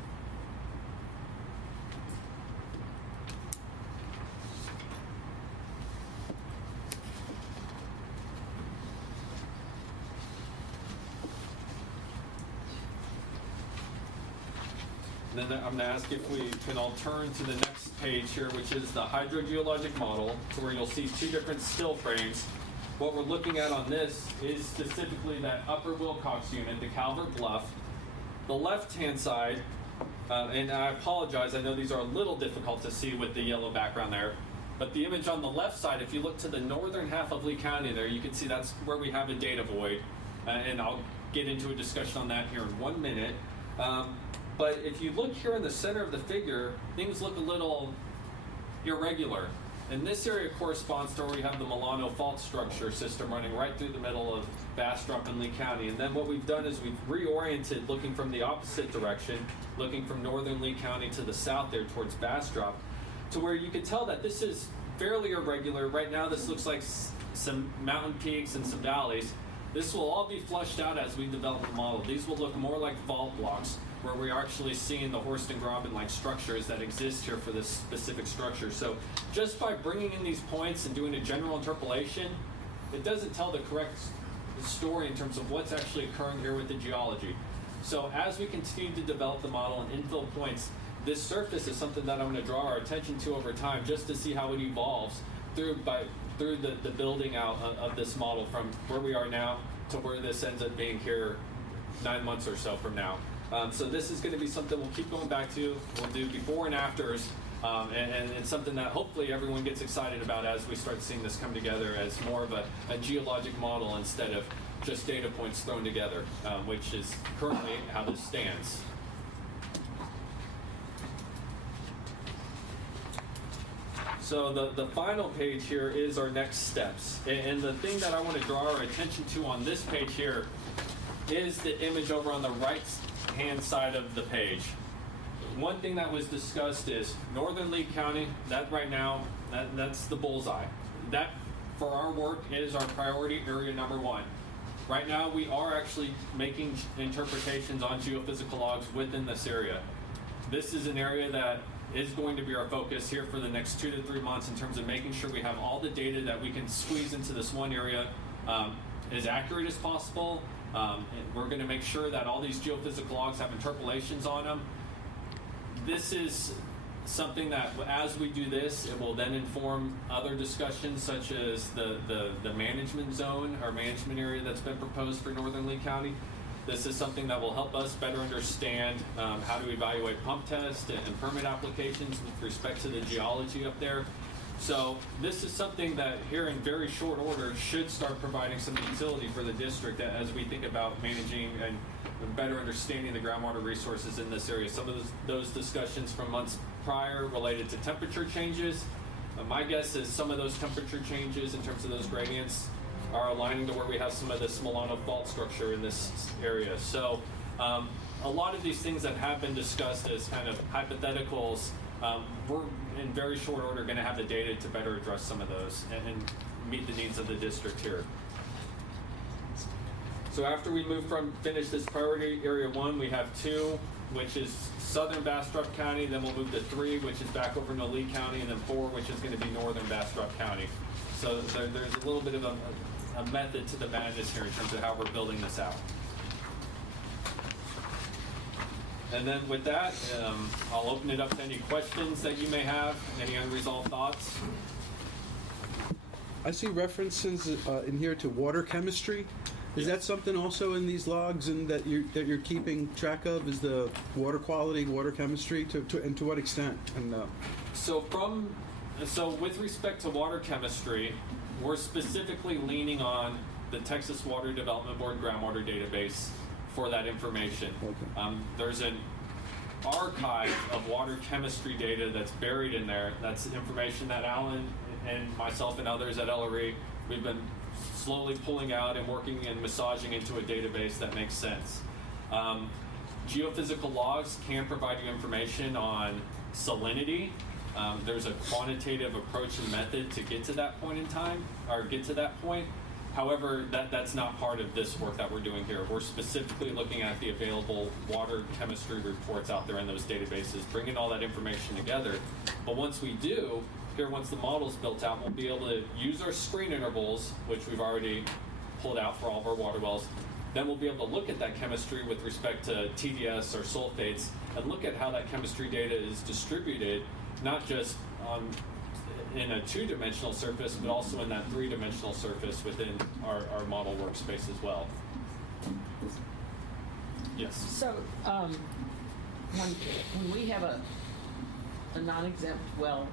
And then I'm going to ask if we can all turn to the next page here, which is the hydrogeologic model, to where you'll see two different still frames. What we're looking at on this is specifically that upper Wilcox unit, the Calvert Bluff. The left-hand side, and I apologize, I know these are a little difficult to see with the yellow background there, but the image on the left side, if you look to the northern half of Lee County there, you can see that's where we have a data void, and I'll get into a discussion on that here in 1 minute. But if you look here in the center of the figure, things look a little irregular. And this area corresponds to where we have the Milano fault structure system running right through the middle of Bastrop and Lee County. And then what we've done is we've reoriented, looking from the opposite direction, looking from northern Lee County to the south there towards Bastrop, to where you can tell that this is fairly irregular. Right now this looks like some mountain peaks and some valleys. This will all be flushed out as we develop the model. These will look more like fault blocks, where we're actually seeing the Horst and Graben-like structures that exist here for this specific structure. So just by bringing in these points and doing a general interpolation, it doesn't tell the correct story in terms of what's actually occurring here with the geology. So as we continue to develop the model and infill points, this surface is something that I'm going to draw our attention to over time, just to see how it evolves through the building out of this model from where we are now to where this ends up being here 9 months or so from now. So this is going to be something we'll keep going back to. We'll do before and afters, and it's something that hopefully everyone gets excited about as we start seeing this come together as more of a geologic model instead of just data points thrown together, which is currently how this stands. So the final page here is our next steps. And the thing that I want to draw our attention to on this page here is the image over on the right-hand side of the page. One thing that was discussed is northern Lee County, that right now, that's the bullseye. That, for our work, is our priority area number one. Right now, we are actually making interpretations on geophysical logs within this area. This is an area that is going to be our focus here for the next 2 to 3 months in terms of making sure we have all the data that we can squeeze into this one area as accurate as possible. And we're going to make sure that all these geophysical logs have interpolations on them. This is something that, as we do this, it will then inform other discussions such as the management zone or management area that's been proposed for northern Lee County. This is something that will help us better understand how to evaluate pump tests and permit applications with respect to the geology up there. So this is something that here in very short order should start providing some utility for the district as we think about managing and better understanding the groundwater resources in this area. Some of those discussions from months prior related to temperature changes. My guess is some of those temperature changes in terms of those gradients are aligning to where we have some of this Milano fault structure in this area. So a lot of these things that have been discussed as kind of hypotheticals, we're in very short order going to have the data to better address some of those and meet the needs of the district here. So after we finish this priority area 1, we have 2, which is southern Bastrop County. Then we'll move to 3, which is back over in Lee County, and then 4, which is going to be northern Bastrop County. So there's a little bit of a method to the madness here in terms of how we're building this out. And then with that, I'll open it up to any questions that you may have, any unresolved thoughts. I see references in here to water chemistry. Is that something also in these logs and that you're keeping track of? Is the water quality, water chemistry, and to what extent? And So with respect to water chemistry, we're specifically leaning on the Texas Water Development Board groundwater database for that information. Okay. There's an archive of water chemistry data that's buried in there. That's information that Alan and myself and others at LRE, we've been slowly pulling out and working and massaging into a database that makes sense. Geophysical logs can provide you information on salinity. There's a quantitative approach and method to get to that point in time, or get to that point. However, that's not part of this work that we're doing here. We're specifically looking at the available water chemistry reports out there in those databases, bringing all that information together. But once we do, once the model's built out, we'll be able to use our screen intervals, which we've already pulled out for all of our water wells. Then we'll be able to look at that chemistry with respect to TDS or sulfates and look at how that chemistry data is distributed, not just in a 2-dimensional surface, but also in that 3-dimensional surface within our model workspace as well. Yes. So, when we have a non-exempt well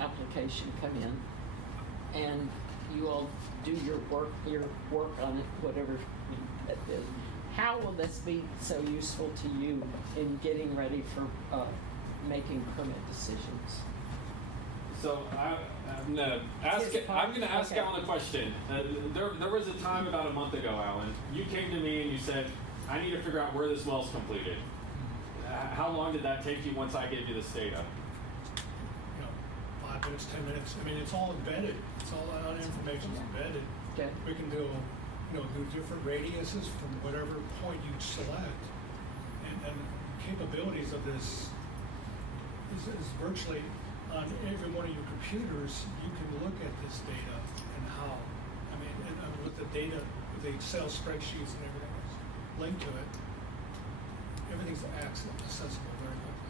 application come in, and you all do your work on it, whatever that is, how will this be so useful to you in getting ready for making permit decisions? So I'm gonna ask Okay. Alan a question. There was a time about a month ago, Alan, you came to me and you said, I need to figure out where this well's completed. How long did that take you once I gave you this data? 5 minutes, 10 minutes. I mean, it's all embedded. It's all that information's embedded. Okay. We can do, do different radiuses from whatever point you select, and the capabilities of this is virtually on every one of your computers. You can look at this data and how. I mean, and with the data, with the Excel spreadsheets and everything else linked to it, everything's accessible very quickly.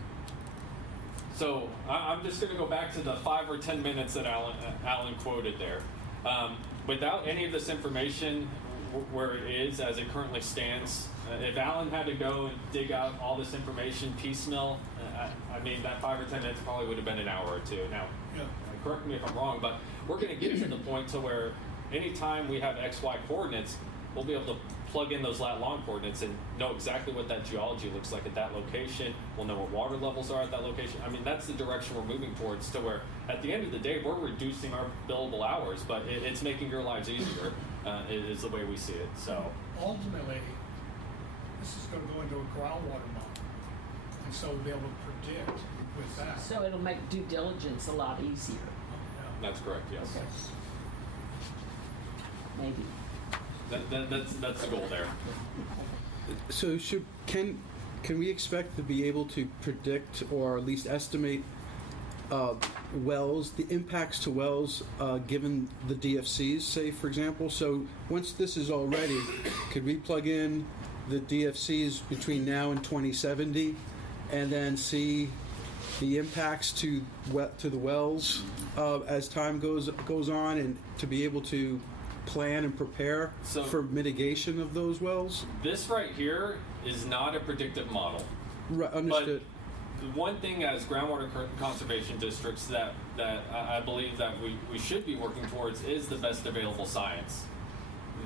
So I'm just going to go back to the 5 or 10 minutes that Alan quoted there. Without any of this information where it is as it currently stands, if Alan had to go and dig out all this information piecemeal, I mean, that 5 or 10 minutes probably would have been an hour or two. Now, correct me if I'm wrong, but we're going to get to the point to where anytime we have XY coordinates, we'll be able to plug in those lat-long coordinates and know exactly what that geology looks like at that location. We'll know what water levels are at that location. I mean, that's the direction we're moving towards, to where at the end of the day, we're reducing our billable hours, but it's making your lives easier, is the way we see it. So ultimately, this is going to go into a groundwater model, and so we'll be able to predict with that. So it'll make due diligence a lot easier. that's correct, yes. Okay. Maybe. That's the goal there. So can we expect to be able to predict or at least estimate wells, the impacts to wells given the DFCs, say, for example? So once this is all ready, could we plug in the DFCs between now and 2070 and then see the impacts to the wells as time goes on, and to be able to plan and prepare for mitigation of those wells? This right here is not a predictive model. Right, understood. one thing as groundwater conservation districts that I believe that we should be working towards is the best available science.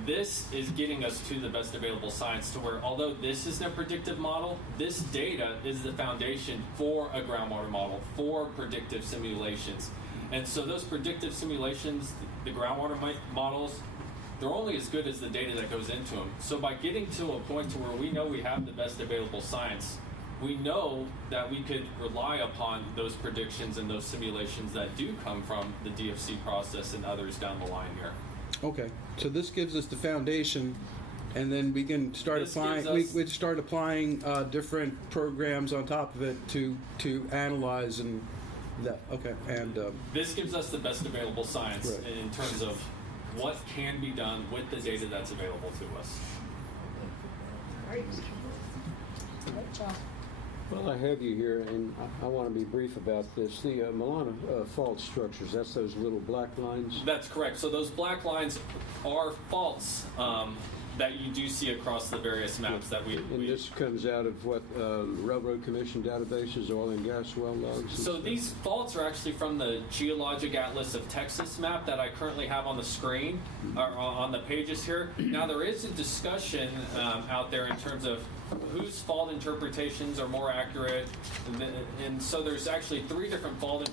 This is getting us to the best available science to where, although this is a predictive model, this data is the foundation for a groundwater model, for predictive simulations. And so those predictive simulations, the groundwater models, they're only as good as the data that goes into them. So by getting to a point to where we know we have the best available science, we know that we could rely upon those predictions and those simulations that do come from the DFC process and others down the line here. Okay, so this gives us the foundation, and then we can start This applying. gives us- We start applying different programs on top of it to analyze and that. Okay, and This gives us the best available science Right. in terms of what can be done with the data that's available to us. Great job. Well, I have you here, and I want to be brief about this. The Milano fault structures, that's those little black lines? That's correct. So those black lines are faults that you do see across the various maps that And this comes out of what, Railroad Commission databases, oil and gas well logs? and So stuff? these faults are actually from the Geologic Atlas of Texas map that I currently have on the screen, or on the pages here. Now there is a discussion out there in terms of whose fault interpretations are more accurate, and so there's actually three different fault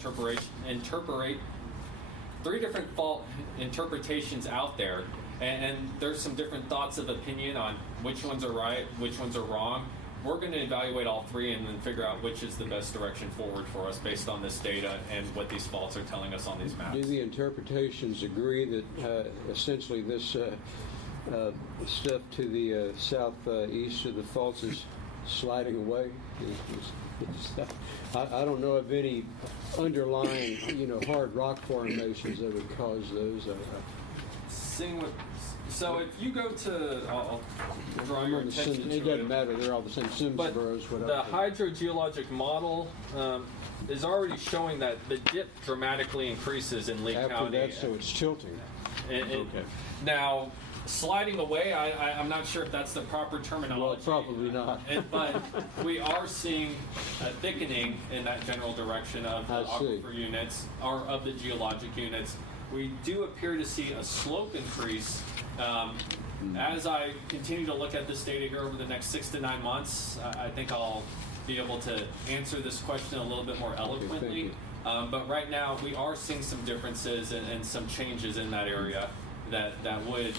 interpretations out there. And there's some different thoughts of opinion on which ones are right, which ones are wrong. We're going to evaluate all three and then figure out which is the best direction forward for us based on this data and what these faults are telling us on these maps. Do the interpretations agree that essentially this stuff to the southeast of the faults is sliding away? I don't know of any underlying, hard rock formations that would cause those. So if you go to, I'll draw I'm your on the attention Sim- to it doesn't matter, they're all the same. But Simsboro's, the whatever. hydrogeologic model is already showing that the dip dramatically increases in Lee After County. that, so it's tilting. Okay. Now, sliding away, I'm not sure if that's the proper terminology. Well, probably not. But we are seeing a thickening in that general direction of the I see. aquifer units, or of the geologic units. We do appear to see a slope increase. As I continue to look at this data here over the next 6 to 9 months, I think I'll be able to answer this question a little bit more eloquently. But right now, we are seeing some differences and some changes in that area that would,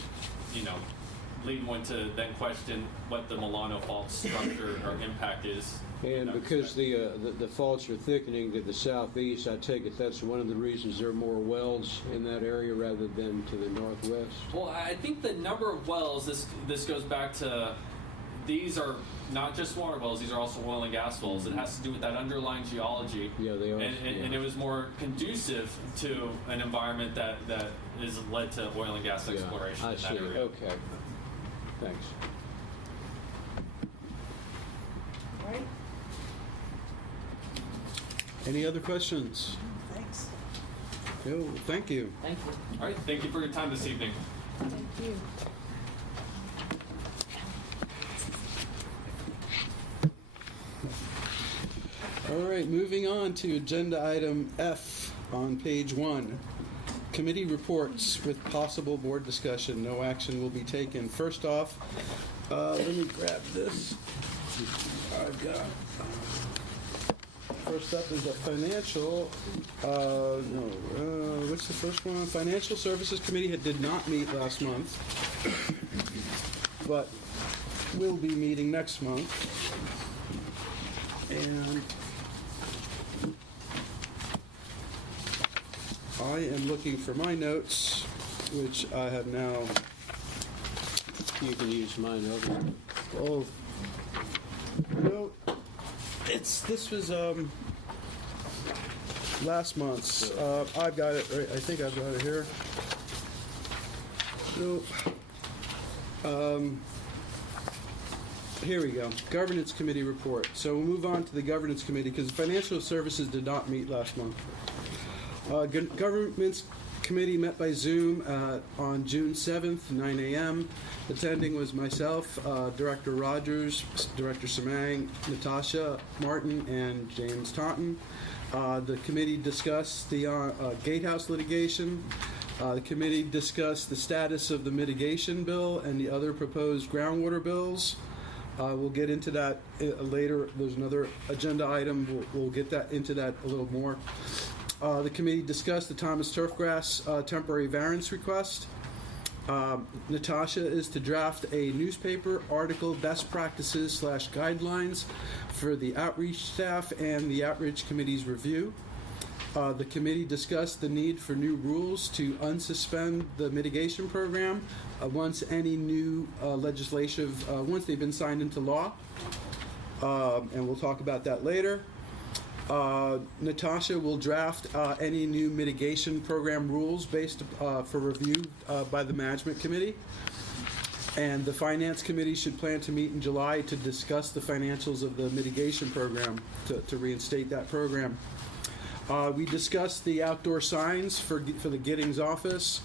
lead one to then question what the Milano fault structure or impact is. And because the faults are thickening to the southeast, I take it that's one of the reasons there are more wells in that area rather than to the northwest. Well, I think the number of wells, this goes back to, these are not just water wells, these are also oil and gas wells. It has to do with that underlying geology. Yeah, they are. And it was more conducive to an environment that has led to oil and gas exploration I in that see. area. Okay. Thanks. Right? any other questions? Thanks. No, thank you. Thank you. All right, thank you for your time this evening. Thank you. All right, moving on to agenda item F on page 1. Committee reports with possible board discussion. No action will be taken. First off, let me grab this. I've got. First up is a financial. What's the first one? Financial Services Committee did not meet last month, but will be meeting next month. And I am looking for my notes, which I have now. You can use mine over. Oh, no, this was last month's. I've got it right. I think I've got it here. No. Here we go. Governance Committee report. So we'll move on to the Governance Committee because Financial Services did not meet last month. Governance committee met by Zoom on June 7th, 9 a.m. Attending was myself, Director Rogers, Director Samang, Natasha Martin, and James Taunton. The committee discussed the gatehouse litigation. The committee discussed the status of the mitigation bill and the other proposed groundwater bills. We'll get into that later. There's another agenda item. We'll get into that a little more. The committee discussed the Thomas Turfgrass temporary variance request. Natasha is to draft a newspaper article, best practices / guidelines for the outreach staff and the outreach committee's review. The committee discussed the need for new rules to unsuspend the mitigation program once any new legislative, once they've been signed into law. And we'll talk about that later. Natasha will draft any new mitigation program rules based for review by the management committee. And the finance committee should plan to meet in July to discuss the financials of the mitigation program, to reinstate that program. We discussed the outdoor signs for the Giddings office.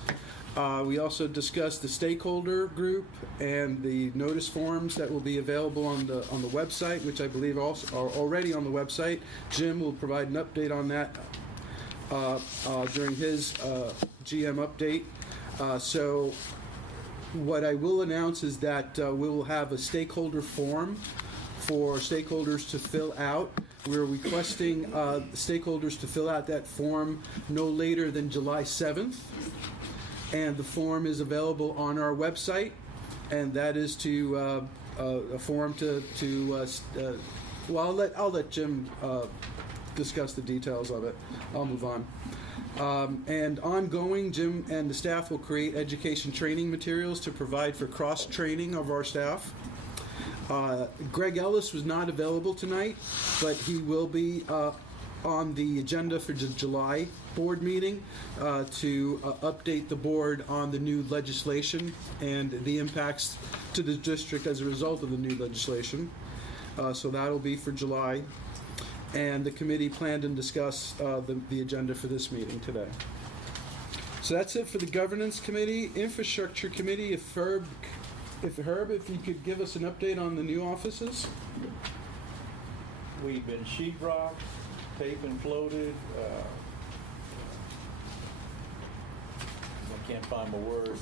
We also discussed the stakeholder group and the notice forms that will be available on the website, which I believe also are already on the website. Jim will provide an update on that during his GM update. So what I will announce is that we will have a stakeholder form for stakeholders to fill out. We're requesting stakeholders to fill out that form no later than July 7th. And the form is available on our website, and that is to a form well, I'll let Jim discuss the details of it. I'll move on. And ongoing, Jim and the staff will create education training materials to provide for cross-training of our staff. Greg Ellis was not available tonight, but he will be on the agenda for the July board meeting to update the board on the new legislation and the impacts to the district as a result of the new legislation. So that'll be for July. And the committee planned and discussed the agenda for this meeting today. So that's it for the governance committee. Infrastructure committee, if Herb, if you could give us an update on the new offices. We've been sheetrock, tape and floated. I can't find my word.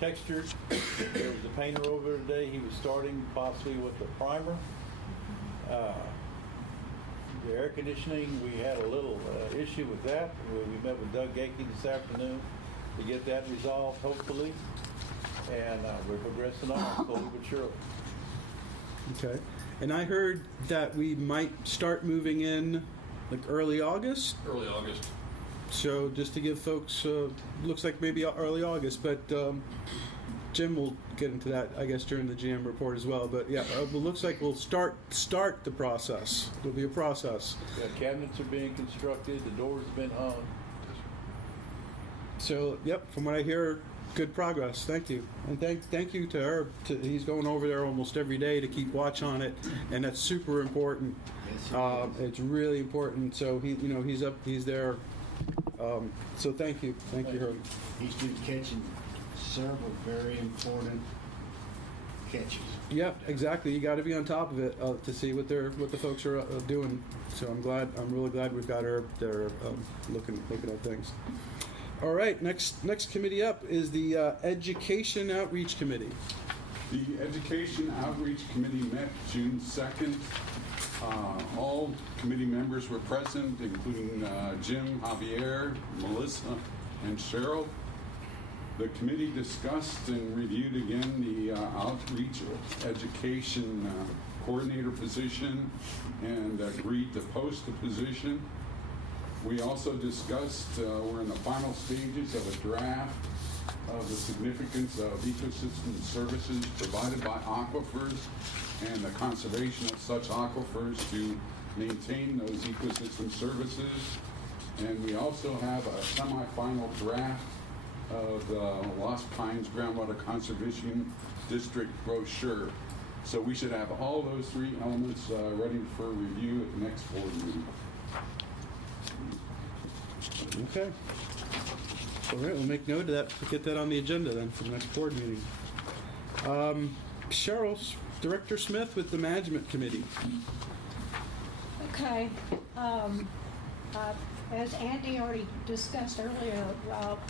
Textured. There was a painter over today. He was starting possibly with the primer. The air conditioning, we had a little issue with that. We met with Doug Gakey this afternoon to get that resolved, hopefully. And we're progressing on slowly but surely. Okay. And I heard that we might start moving in like early August. Early August. So just to give folks, looks like maybe early August, but Jim will get into that, I guess, during the GM report as well. But yeah, it looks like we'll start the process. It'll be a process. The cabinets are being constructed. The doors have been hung. So yep, from what I hear, good progress. Thank you, and thank you to Herb. He's going over there almost every day to keep watch on it, and that's super important. It's really important. So he's there. So thank you, Herb. He's been catching several very important catches. Yep, exactly. You got to be on top of it to see what the folks are doing. So I'm really glad we've got Herb there looking at things. All right, next committee up is the Education Outreach Committee. The Education Outreach Committee met June 2nd. All committee members were present, including Jim, Javier, Melissa, and Cheryl. The committee discussed and reviewed again the outreach education coordinator position and agreed to post the position. We also discussed, we're in the final stages of a draft of the significance of ecosystem services provided by aquifers and the conservation of such aquifers to maintain those ecosystem services. And we also have a semi-final draft of the Lost Pines Groundwater Conservation District brochure. So we should have all those three elements ready for review at the next board meeting. Okay. All right, we'll make note of that. We'll get that on the agenda then for the next board meeting. Cheryl, Director Smith with the Management Committee. Okay. As Andy already discussed earlier,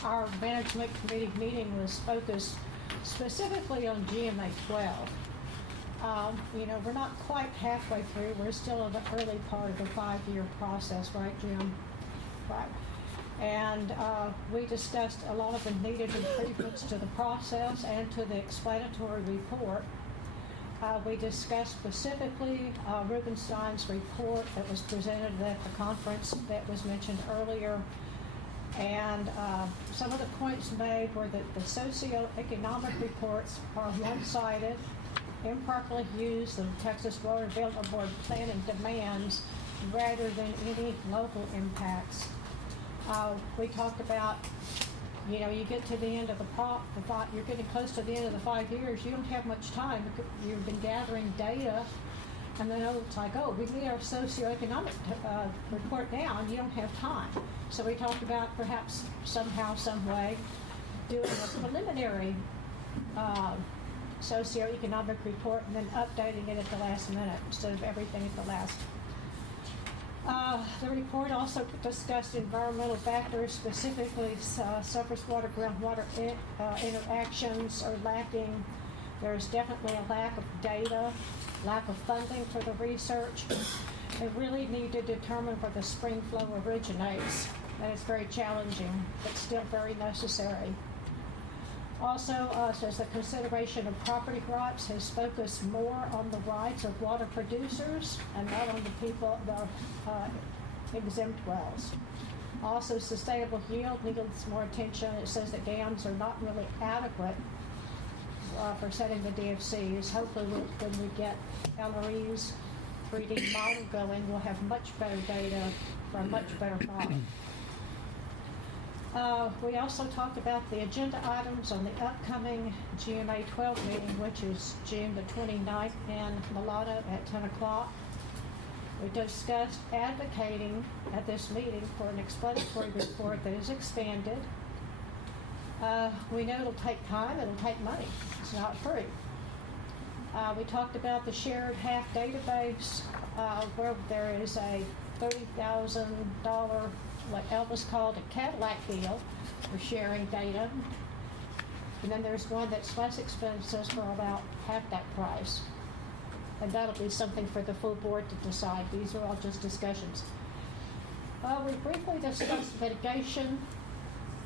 our management committee meeting was focused specifically on GMA 12. We're not quite halfway through. We're still in the early part of the 5-year process, right, Jim? Right. And we discussed a lot of the needed improvements to the process and to the explanatory report. We discussed specifically Rubenstein's report that was presented at the conference that was mentioned earlier. And some of the points made were that the socioeconomic reports are one-sided, improperly use the Texas Water Development Board planning demands rather than any local impacts. We talked about, you get to the end of you're getting close to the end of the 5 years, you don't have much time. You've been gathering data, and then it's like, oh, we need our socioeconomic report now, and you don't have time. So we talked about perhaps somehow, some way, doing a preliminary socioeconomic report and then updating it at the last minute instead of everything at the last. The report also discussed environmental factors, specifically surface water, groundwater interactions are lacking. There's definitely a lack of data, lack of funding for the research. They really need to determine where the spring flow originates. And it's very challenging, but still very necessary. Also, says the consideration of property rights has focused more on the rights of water producers and not on the people, the exempt wells. Also, sustainable yield needs more attention. It says that dams are not really adequate for setting the DFCs. Hopefully, when we get LRE's 3D model going, we'll have much better data for a much better model. We also talked about the agenda items on the upcoming GMA 12 meeting, which is June the 29th in Mulatto at 10 o'clock. We discussed advocating at this meeting for an explanatory report that is expanded. We know it'll take time, it'll take money. It's not free. We talked about the shared HAF database, where there is a $30,000, what Elvis called a Cadillac deal for sharing data. And then there's one that's less expensive for about half that price. And that'll be something for the full board to decide. These are all just discussions. We briefly discussed mitigation.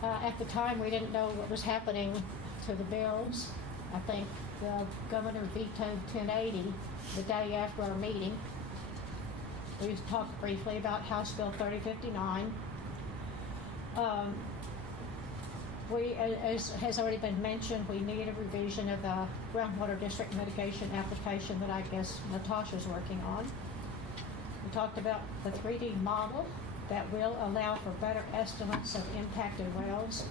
At the time, we didn't know what was happening to the bills. I think the governor vetoed 1080 the day after our meeting. We talked briefly about House Bill 3059. As has already been mentioned, we need a revision of the groundwater district mitigation application that I guess Natasha's working on. We talked about the 3D model that will allow for better estimates of impacted wells.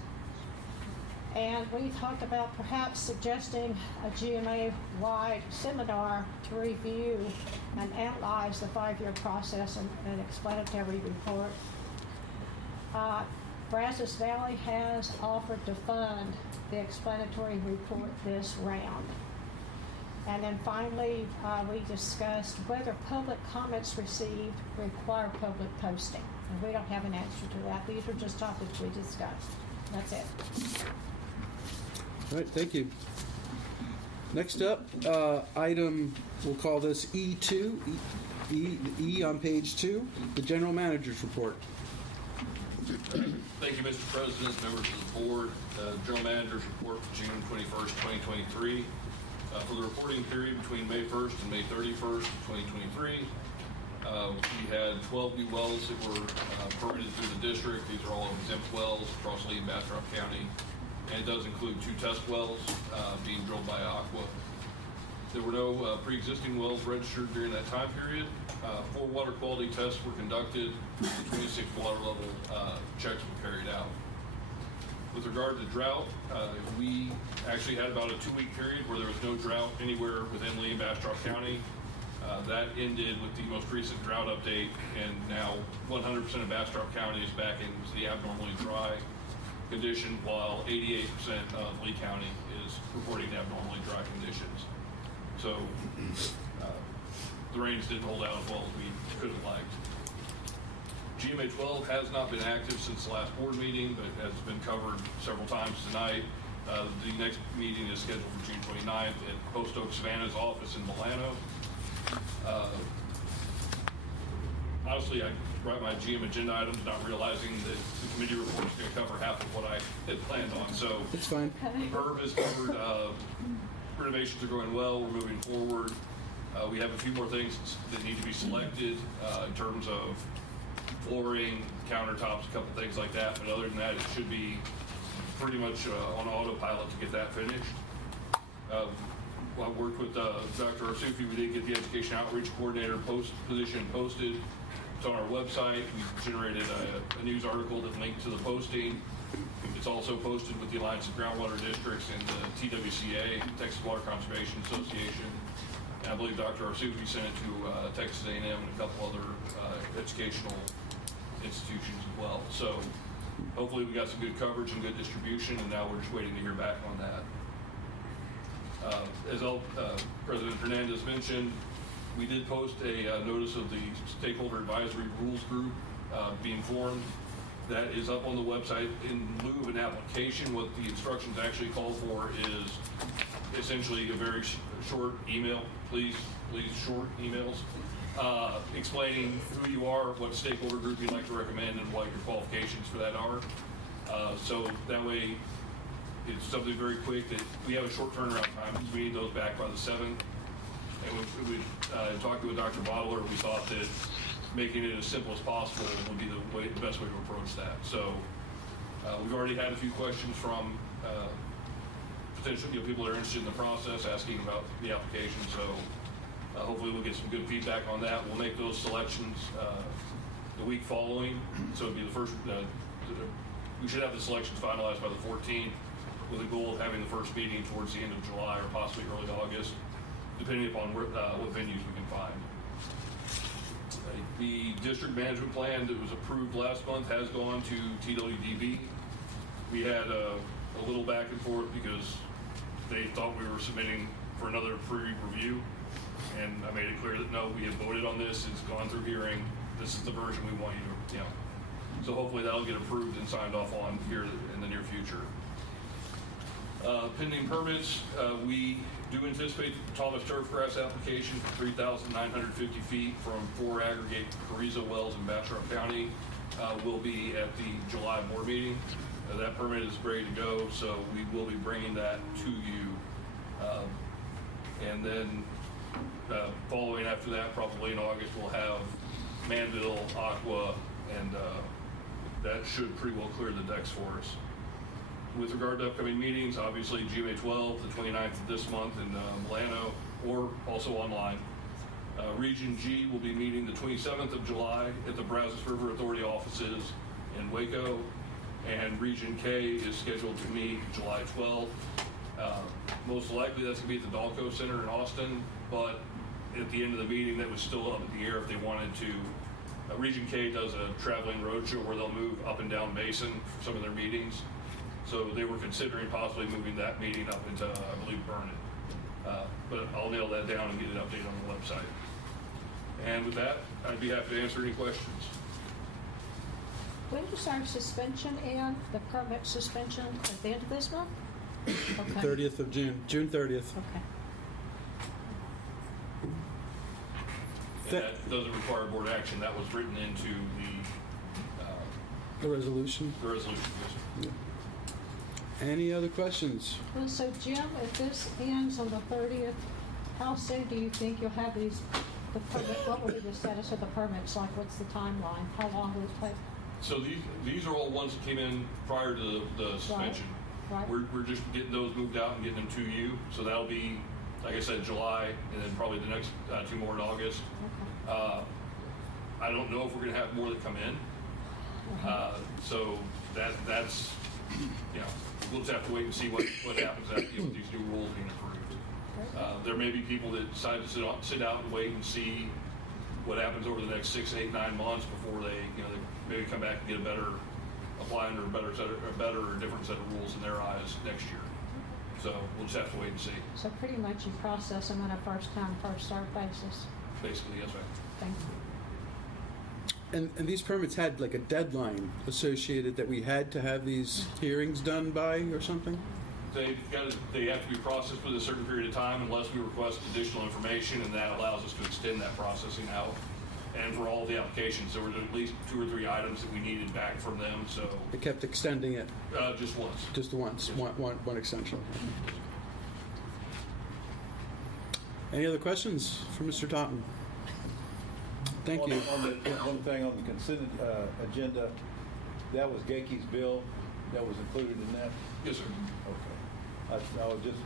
And we talked about perhaps suggesting a GMA-wide seminar to review and analyze the 5-year process and explanatory report. Brazos Valley has offered to fund the explanatory report this round. And then finally, we discussed whether public comments received require public posting. And we don't have an answer to that. These are just topics we discussed. That's it. All right, thank you. Next up, item, we'll call this E2, E on page 2, the General Manager's Report. Thank you, Mr. President, members of the board. General Manager's Report for June 21st, 2023. For the reporting period between May 1st and May 31st, 2023, we had 12 new wells that were permitted through the district. These are all exempt wells across Lee and Bastrop County. And it does include 2 test wells being drilled by Aqua. There were no pre-existing wells registered during that time period. 4 water quality tests were conducted. 26 water level checks were carried out. With regard to drought, we actually had about a 2-week period where there was no drought anywhere within Lee and Bastrop County. That ended with the most recent drought update, and now 100% of Bastrop County is back into the abnormally dry. condition, while 88% of Lee County is reporting to have normally dry conditions. So the rains didn't hold out as well as we could have liked. GMA 12 has not been active since the last board meeting, but has been covered several times tonight. The next meeting is scheduled for June 29th at Post Oak Savannah's office in Milano. Honestly, I brought my GM agenda items, not realizing that the committee report is going to cover half of what I had planned on. So It's fine. Herb has covered renovations are going well. We're moving forward. We have a few more things that need to be selected in terms of flooring, countertops, a couple things like that. But other than that, it should be pretty much on autopilot to get that finished. I worked with Dr. Arsufi. We did get the education outreach coordinator position posted. It's on our website. We generated a news article that linked to the posting. It's also posted with the Alliance of Groundwater Districts and the TWCA, Texas Water Conservation Association. And I believe Dr. Arsufi sent it to Texas A&M and a couple other educational institutions as well. So hopefully we got some good coverage and good distribution, and now we're just waiting to hear back on that. As President Hernandez mentioned, we did post a notice of the Stakeholder Advisory Rules Group being formed. That is up on the website. In lieu of an application, what the instructions actually call for is essentially a very short email, please short emails, explaining who you are, what stakeholder group you'd like to recommend, and what your qualifications for that are. So that way, it's something very quick that we have a short turnaround time. We need those back by the 7th. And we talking with Dr. Bottler, we thought that making it as simple as possible would be the best way to approach that. So we've already had a few questions from potential people that are interested in the process, asking about the application. So hopefully we'll get some good feedback on that. We'll make those selections the week following. So it'll be the first. We should have the selections finalized by the 14th, with a goal of having the first meeting towards the end of July or possibly early August, depending upon what venues we can find. The district management plan that was approved last month has gone to TWDB. We had a little back and forth because they thought we were submitting for another pre-review, and I made it clear that no, we have voted on this, it's gone through hearing, this is the version we want you to, So hopefully that'll get approved and signed off on here in the near future. Pending permits, we do anticipate the Thomas Turfgrass application for 3,950 feet from 4 aggregate Carrizo wells in Bastrop County will be at the July board meeting. That permit is ready to go, so we will be bringing that to you. And then following after that, probably in August, we'll have Manville, Aqua, and that should pretty well clear the decks for us. With regard to upcoming meetings, obviously GMA 12, the 29th of this month in Milano, or also online. Region G will be meeting the 27th of July at the Brazos River Authority offices in Waco, and Region K is scheduled to meet July 12th. Most likely that's going to be at the Dalco Center in Austin, but at the end of the meeting that was still up in the air if they wanted to. Region K does a traveling roadshow where they'll move up and down Mason for some of their meetings. So they were considering possibly moving that meeting up into, I believe, Burnett. But I'll nail that down and get it updated on the website. And with that, I'd be happy to answer any questions. When does our suspension end, the permit suspension, at the end of this month? Okay. 30th of June, June 30th. Okay. And that doesn't require board action. That was written into The resolution. the resolution. Yes, sir. Any other questions? Well, so Jim, if this ends on the 30th, how soon do you think you'll have the permit, what will be the status of the permits? Like, what's the timeline? How long will it take? So these are all ones that came in prior to the suspension. Right. We're just getting those moved out and getting them to you. So that'll be, like I said, July, and then probably the next 2 more in August. Okay. I don't know if we're going to have more that come in. So that's, we'll just have to wait and see what happens after with these new rules being approved. There may be people that decide to sit out and wait and see what happens over the next 6, 8, 9 months before they maybe come back and get a better apply under a better or different set of rules in their eyes next year. So we'll just have to wait and see. So pretty much you process them on a first come, first served basis. Basically, yes, ma'am. Thank you. And these permits had like a deadline associated that we had to have these hearings done by or something? They have to be processed within a certain period of time unless we request additional information, and that allows us to extend that processing out. And for all the applications, there were at least 2 or 3 items that we needed back from them, so. They kept extending it? Just once. Just once, one extension. Any other questions for Mr. Totten? Thank you. One thing on the consent agenda, that was Gakey's bill, that was included in that? Yes, sir. Okay. I was just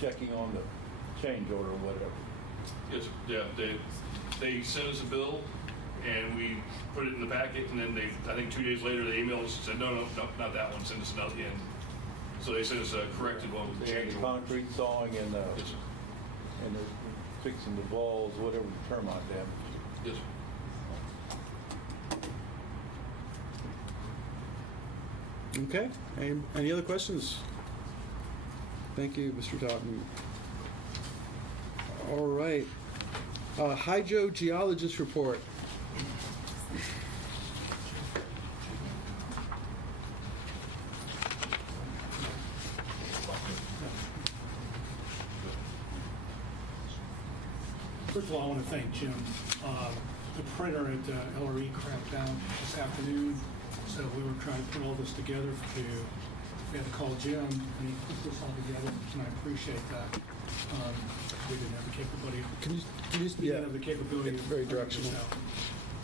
checking on the change order or whatever. Yes, sir. Yeah, they sent us a bill, and we put it in the packet, and then I think 2 days later, they emailed us and said, no, not that one, send us another again. So they sent us a corrected one with the They had change the order. concrete sawing and Yes, sir. and they're fixing the walls, whatever the termite damage. Yes, sir. Okay. Any other questions? Thank you, Mr. Totten. All right. Hydrogeologist report. First of all, I want to thank Jim. The printer at LRE cracked down this afternoon, so we were trying to put all this together we had to call Jim, and he put this all together, and I appreciate that. We didn't have the capability. We didn't have the capability. It's very of figuring this directional. out.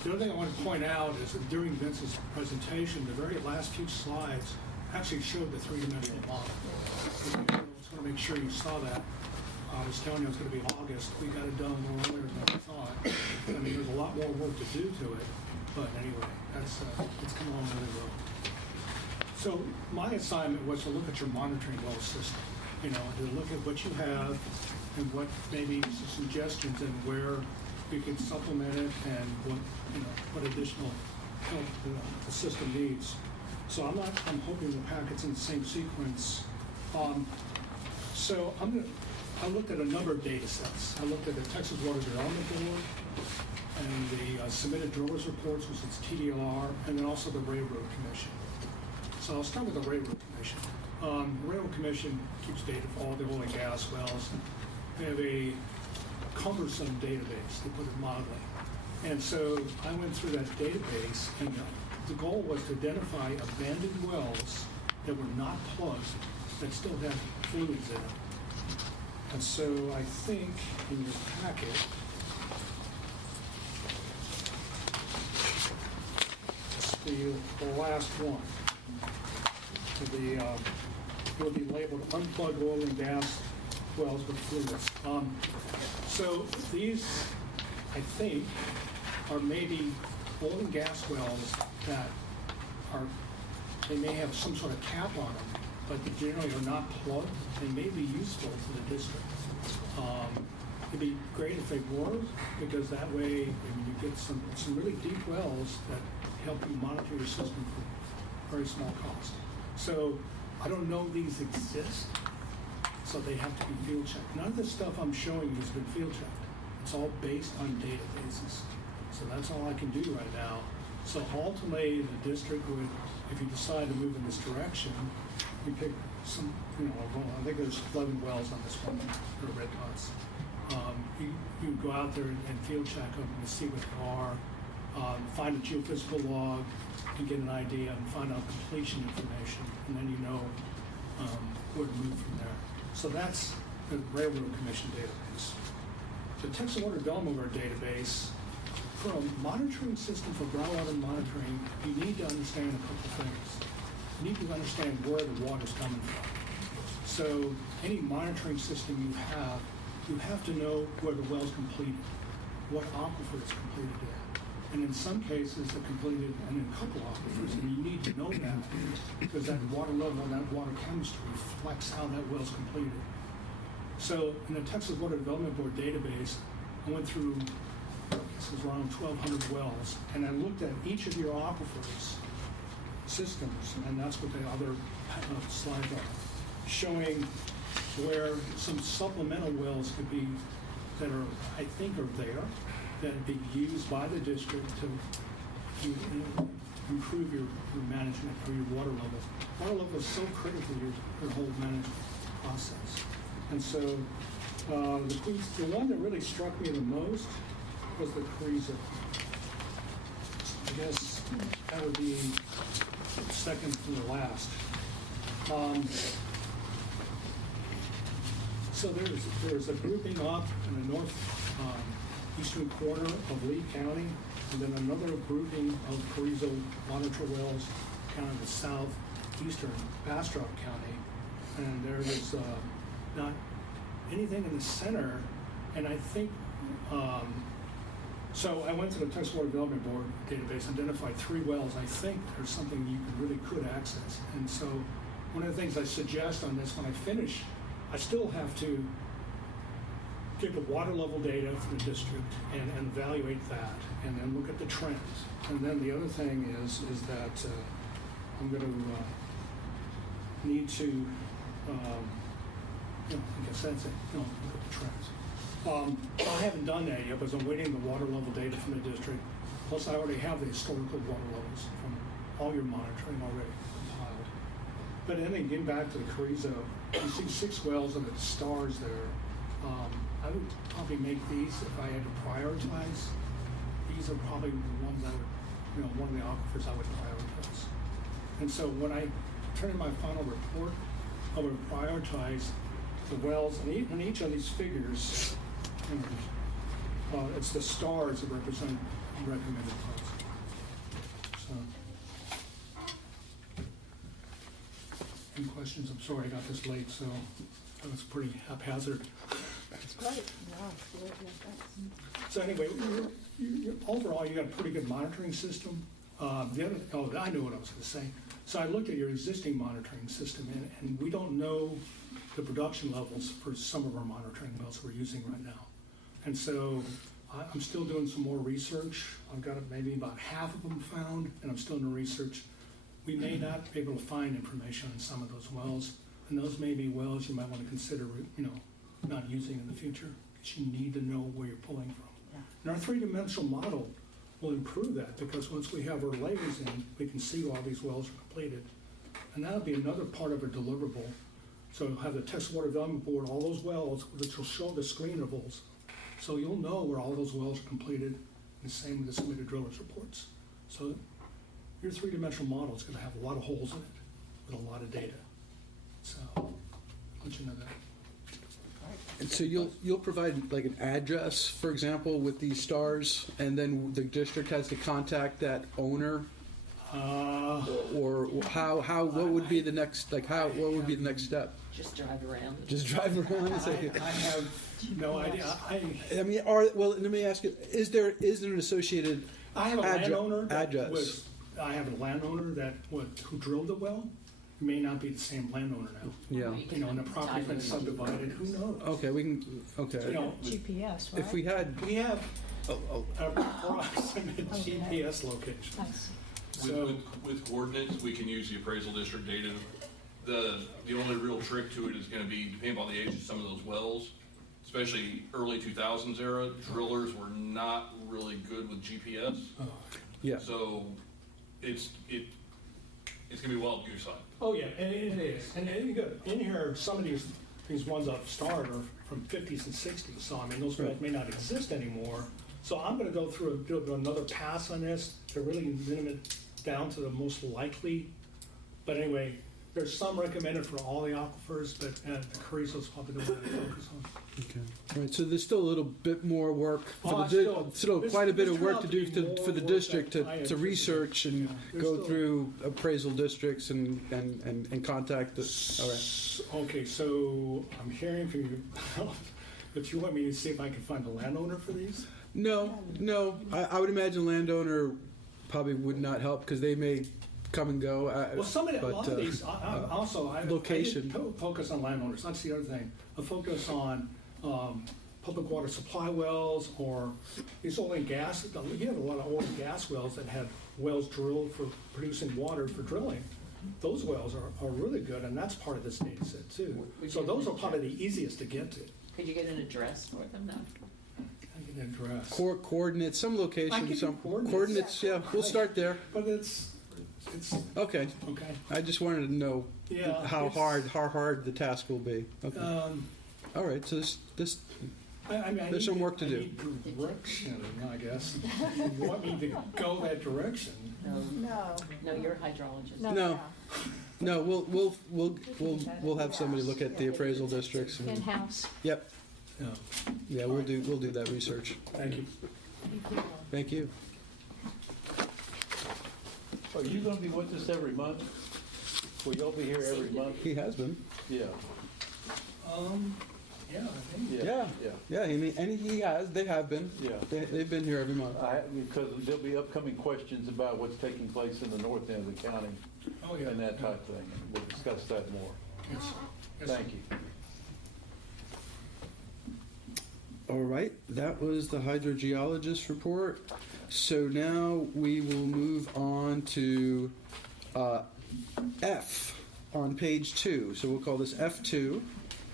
The other thing I want to point out is that during Vince's presentation, the very last few slides actually showed the three-dimensional model. So I just want to make sure you saw that. I was telling you it was going to be August. We got it done a little earlier than I thought. I mean, there's a lot more work to do to it, but anyway, it's come along really well. So my assignment was to look at your monitoring well system. To look at what you have and what maybe some suggestions and where we could supplement it and what additional help the system needs. So I'm hoping the packet's in the same sequence. So I looked at a number of data sets. I looked at the Texas Water Development Board and the submitted drillers reports, which is TDR, and then also the Railroad Commission. So I'll start with the Railroad Commission. The Railroad Commission keeps data for all the oil and gas wells. They have a cumbersome database, they put it mildly. And so I went through that database, and the goal was to identify abandoned wells that were not plugged, that still had fluids in them. And so I think in your packet, the last one, will be labeled unplugged oil and gas wells with fluids. So these, I think, are maybe oil and gas wells that they may have some sort of cap on them, but they generally are not plugged. They may be useful to the district. It'd be great if they were, because that way you get some really deep wells that help you monitor your system for very small cost. So I don't know these exist, so they have to be field checked. None of the stuff I'm showing you has been field checked. It's all based on databases. So that's all I can do right now. So ultimately, the district would, if you decide to move in this direction, we pick some, I think there's 11 wells on this one, that are red dots. You go out there and field check them and see what they are, find a geophysical log and get an idea and find out completion information, and then you know where to move from there. So that's the Railroad Commission database. The Texas Water Development Board database, for a monitoring system for groundwater monitoring, you need to understand a couple things. You need to understand where the water's coming from. So any monitoring system you have to know where the well's completed, what aquifer it's completed in. And in some cases, they're completed in a couple aquifers, and you need to know that because that water level and that water chemistry reflects how that well's completed. So in the Texas Water Development Board database, I went through, this is around 1,200 wells, and I looked at each of your aquifers systems, and that's what the other slides are, showing where some supplemental wells could be, that are, I think are there, that be used by the district to improve your management or your water level. Water level is so critical to your whole management process. And so the one that really struck me the most was the Carrizo. I guess that would be second from the last. So there's a grouping up in the north eastern corner of Lee County, and then another grouping of Carrizo monitor wells kind of the southeastern Bastrop County, and there was not anything in the center, and I think so I went to the Texas Water Development Board database, identified 3 wells. I think there's something you really could access. And so one of the things I suggest on this, when I finish, I still have to get the water level data from the district and evaluate that, and then look at the trends. And then the other thing is that I'm going to need to, I guess that's it, look at the trends. I haven't done that yet because I'm waiting the water level data from the district. Plus, I already have the historical water levels from all your monitoring already compiled. But then getting back to the Carrizo, you see 6 wells and the stars there. I would probably make these, if I had to prioritize, these are probably the ones I would, one of the aquifers I would prioritize. And so when I turn in my final report, I would prioritize the wells, and each of these figures, it's the stars that represent recommended posts. So, any questions? I'm sorry I got this late, so that was pretty haphazard. It's great. Wow, it's good. Yeah, thanks. So anyway, overall, you got a pretty good monitoring system. I know what I was going to say. So I looked at your existing monitoring system, and we don't know the production levels for some of our monitoring wells we're using right now. And so I'm still doing some more research. I've got maybe about half of them found, and I'm still in the research. We may not be able to find information on some of those wells, and those may be wells you might want to consider, not using in the future, because you need to know where you're pulling from. Yeah. And our three-dimensional model will improve that, because once we have our layers in, we can see all these wells are completed. And that'll be another part of our deliverable. So you'll have the Texas Water Development Board, all those wells, which will show the screen intervals. So you'll know where all those wells are completed, and the same with the submitted drillers reports. So your three-dimensional model is going to have a lot of holes in it with a lot of data. So I'll let you know that. And so you'll provide like an address, for example, with these stars, and then the district has to contact that owner, or what would be the next what would be the next step? Just drive around. Just drive around and say. I have no idea. I mean, let me ask you: is there an associated I have a landowner address? I have a landowner who drilled the well. It may not be the same landowner now. Yeah. And the property's been subdivided. Who knows? Okay, we can. Okay. GPS, right? If we had. We have approximate GPS location. Nice. With coordinates, we can use the appraisal district data. The only real trick to it is going to be depending on the age of some of those wells, especially early 2000s era. Drillers were not really good with GPS. Yeah. So it's going to be wild goose hunt. Oh yeah, and it is. And you got in here, some of these ones I've starred are from 50s and 60s. So I mean, those wells may not exist anymore. So I'm going to go through do another pass on this to really limit it down to the most likely. But anyway, there's some recommended for all the aquifers, but the Carrizo's probably the one to focus on. Okay. All right. So there's still a little bit more work for still quite a bit of work to there's do more for the work district that I to research and there's go still- through appraisal districts and contact the. All right. Okay, so I'm hearing from you, but you want me to see if I can find a landowner for these? No. I would imagine landowner probably would not help because they may come and go. Well, a lot of these, I location. didn't focus on landowners. That's the other thing. I focus on public water supply wells or these oil and gas, you have a lot of oil and gas wells that have wells drilled for producing water for drilling. Those wells are really good, and that's part of this data set too. Would So you those are mention- probably the easiest to get to. Could you get an address for them though? I can address. Coordinates, some I can locations, do some coordinates. yeah, we'll start there. But it's Okay. okay. I just wanted to know Yeah, how it's- hard the task will be. Okay. All right. So this I mean, There's some work to do. I need direction, I guess. You want me to go that direction? No. No, you're a hydrologist. no, we'll have somebody look at the appraisal districts. and- In-house. Yep. No. Yeah, we'll do that research. Thank you. Thank you. Are you gonna be with us every month? Will y'all be here every month? He has been. Yeah. Yeah, I think. Yeah. Yeah. Yeah, he has. They have been. Yeah. They've been here every month. Because there'll be upcoming questions about what's taking place in the north end of the county Oh, yeah. and that type of thing. We'll discuss that more. Yes. Yes, Thank sir. you. All right, that was the hydrogeologist report. So now we will move on to F on page 2. So we'll call this F2,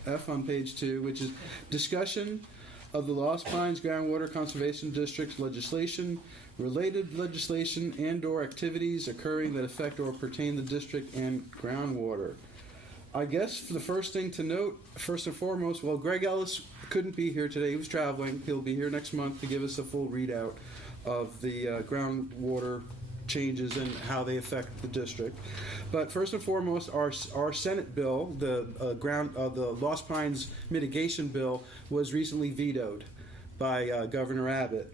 F on page 2, which is discussion of the Lost Pines Groundwater Conservation District legislation, related legislation and/or activities occurring that affect or pertain to the district and groundwater. I guess the first thing to note, first and foremost, well, Greg Ellis couldn't be here today. He was traveling. He'll be here next month to give us a full readout of the groundwater changes and how they affect the district. But first and foremost, our Senate bill, the Lost Pines mitigation bill, was recently vetoed by Governor Abbott.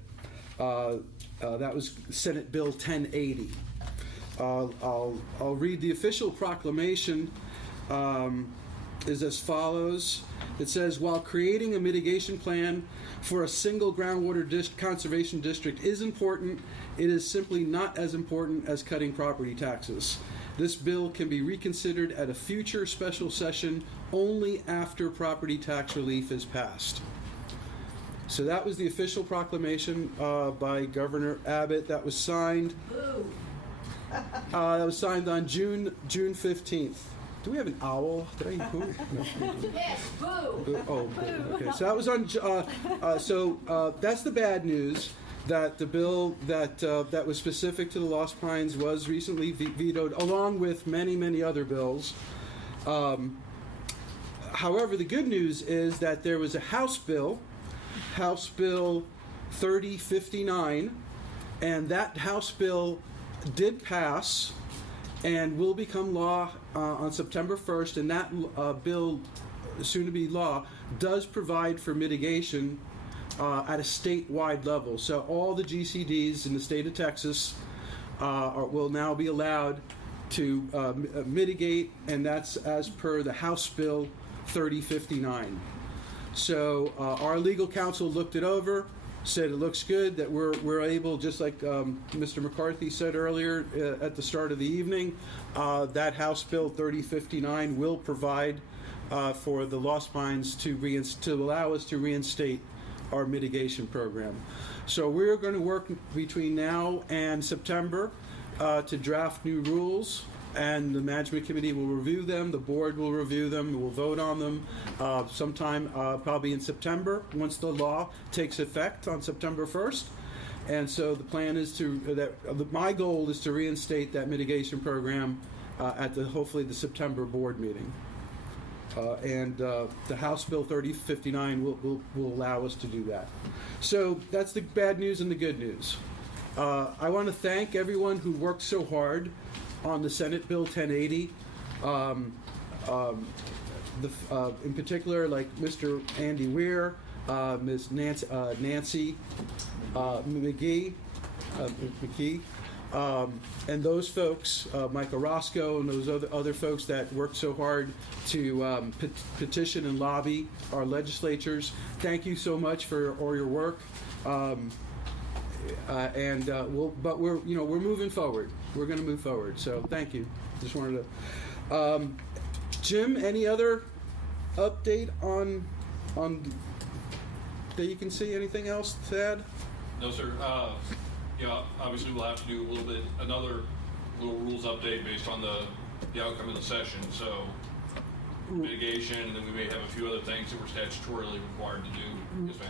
That was Senate Bill 1080. I'll read the official proclamation. Is as follows. It says, while creating a mitigation plan for a single groundwater conservation district is important, it is simply not as important as cutting property taxes. This bill can be reconsidered at a future special session only after property tax relief is passed. So that was the official proclamation by Governor Abbott. That was signed. That was signed on June 15th. Do we have an owl? Did I? Who? No. Yes, boo. Boo. Oh, boo. Okay. So that was on. That's the bad news. That the bill that was specific to the Lost Pines was recently vetoed, along with many other bills. However, the good news is that there was a House Bill 3059, and that House bill did pass and will become law on September 1st, and that bill, soon to be law, does provide for mitigation at a statewide level. So all the GCDs in the state of Texas will now be allowed to mitigate, and that's as per the House Bill 3059. So our legal counsel looked it over, said it looks good, that we're able, just like Mr. McCarthy said earlier at the start of the evening, that House Bill 3059 will provide for the Lost Pines to allow us to reinstate our mitigation program. So we're going to work between now and September to draft new rules, and the management committee will review them, the board will review them, we'll vote on them sometime probably in September, once the law takes effect on September 1st. And so the plan is my goal is to reinstate that mitigation program at hopefully the September board meeting. And the House Bill 3059 will allow us to do that. So that's the bad news and the good news. I want to thank everyone who worked so hard on the Senate Bill 1080. In particular, like Mr. Andy Weir, Ms. Nancy McKee, and those folks, Mike Orozco, and those other folks that worked so hard to petition and lobby our legislatures. Thank you so much for all your work. But we're moving forward. We're going to move forward. So thank you. Just wanted to. Jim, any other update on that you can see? Anything else to add? No, sir. Yeah, obviously we'll have to do another little rules update based on the outcome of the session. So mitigation, and then we may have a few other things that we're statutorily required to do. Yes, ma'am.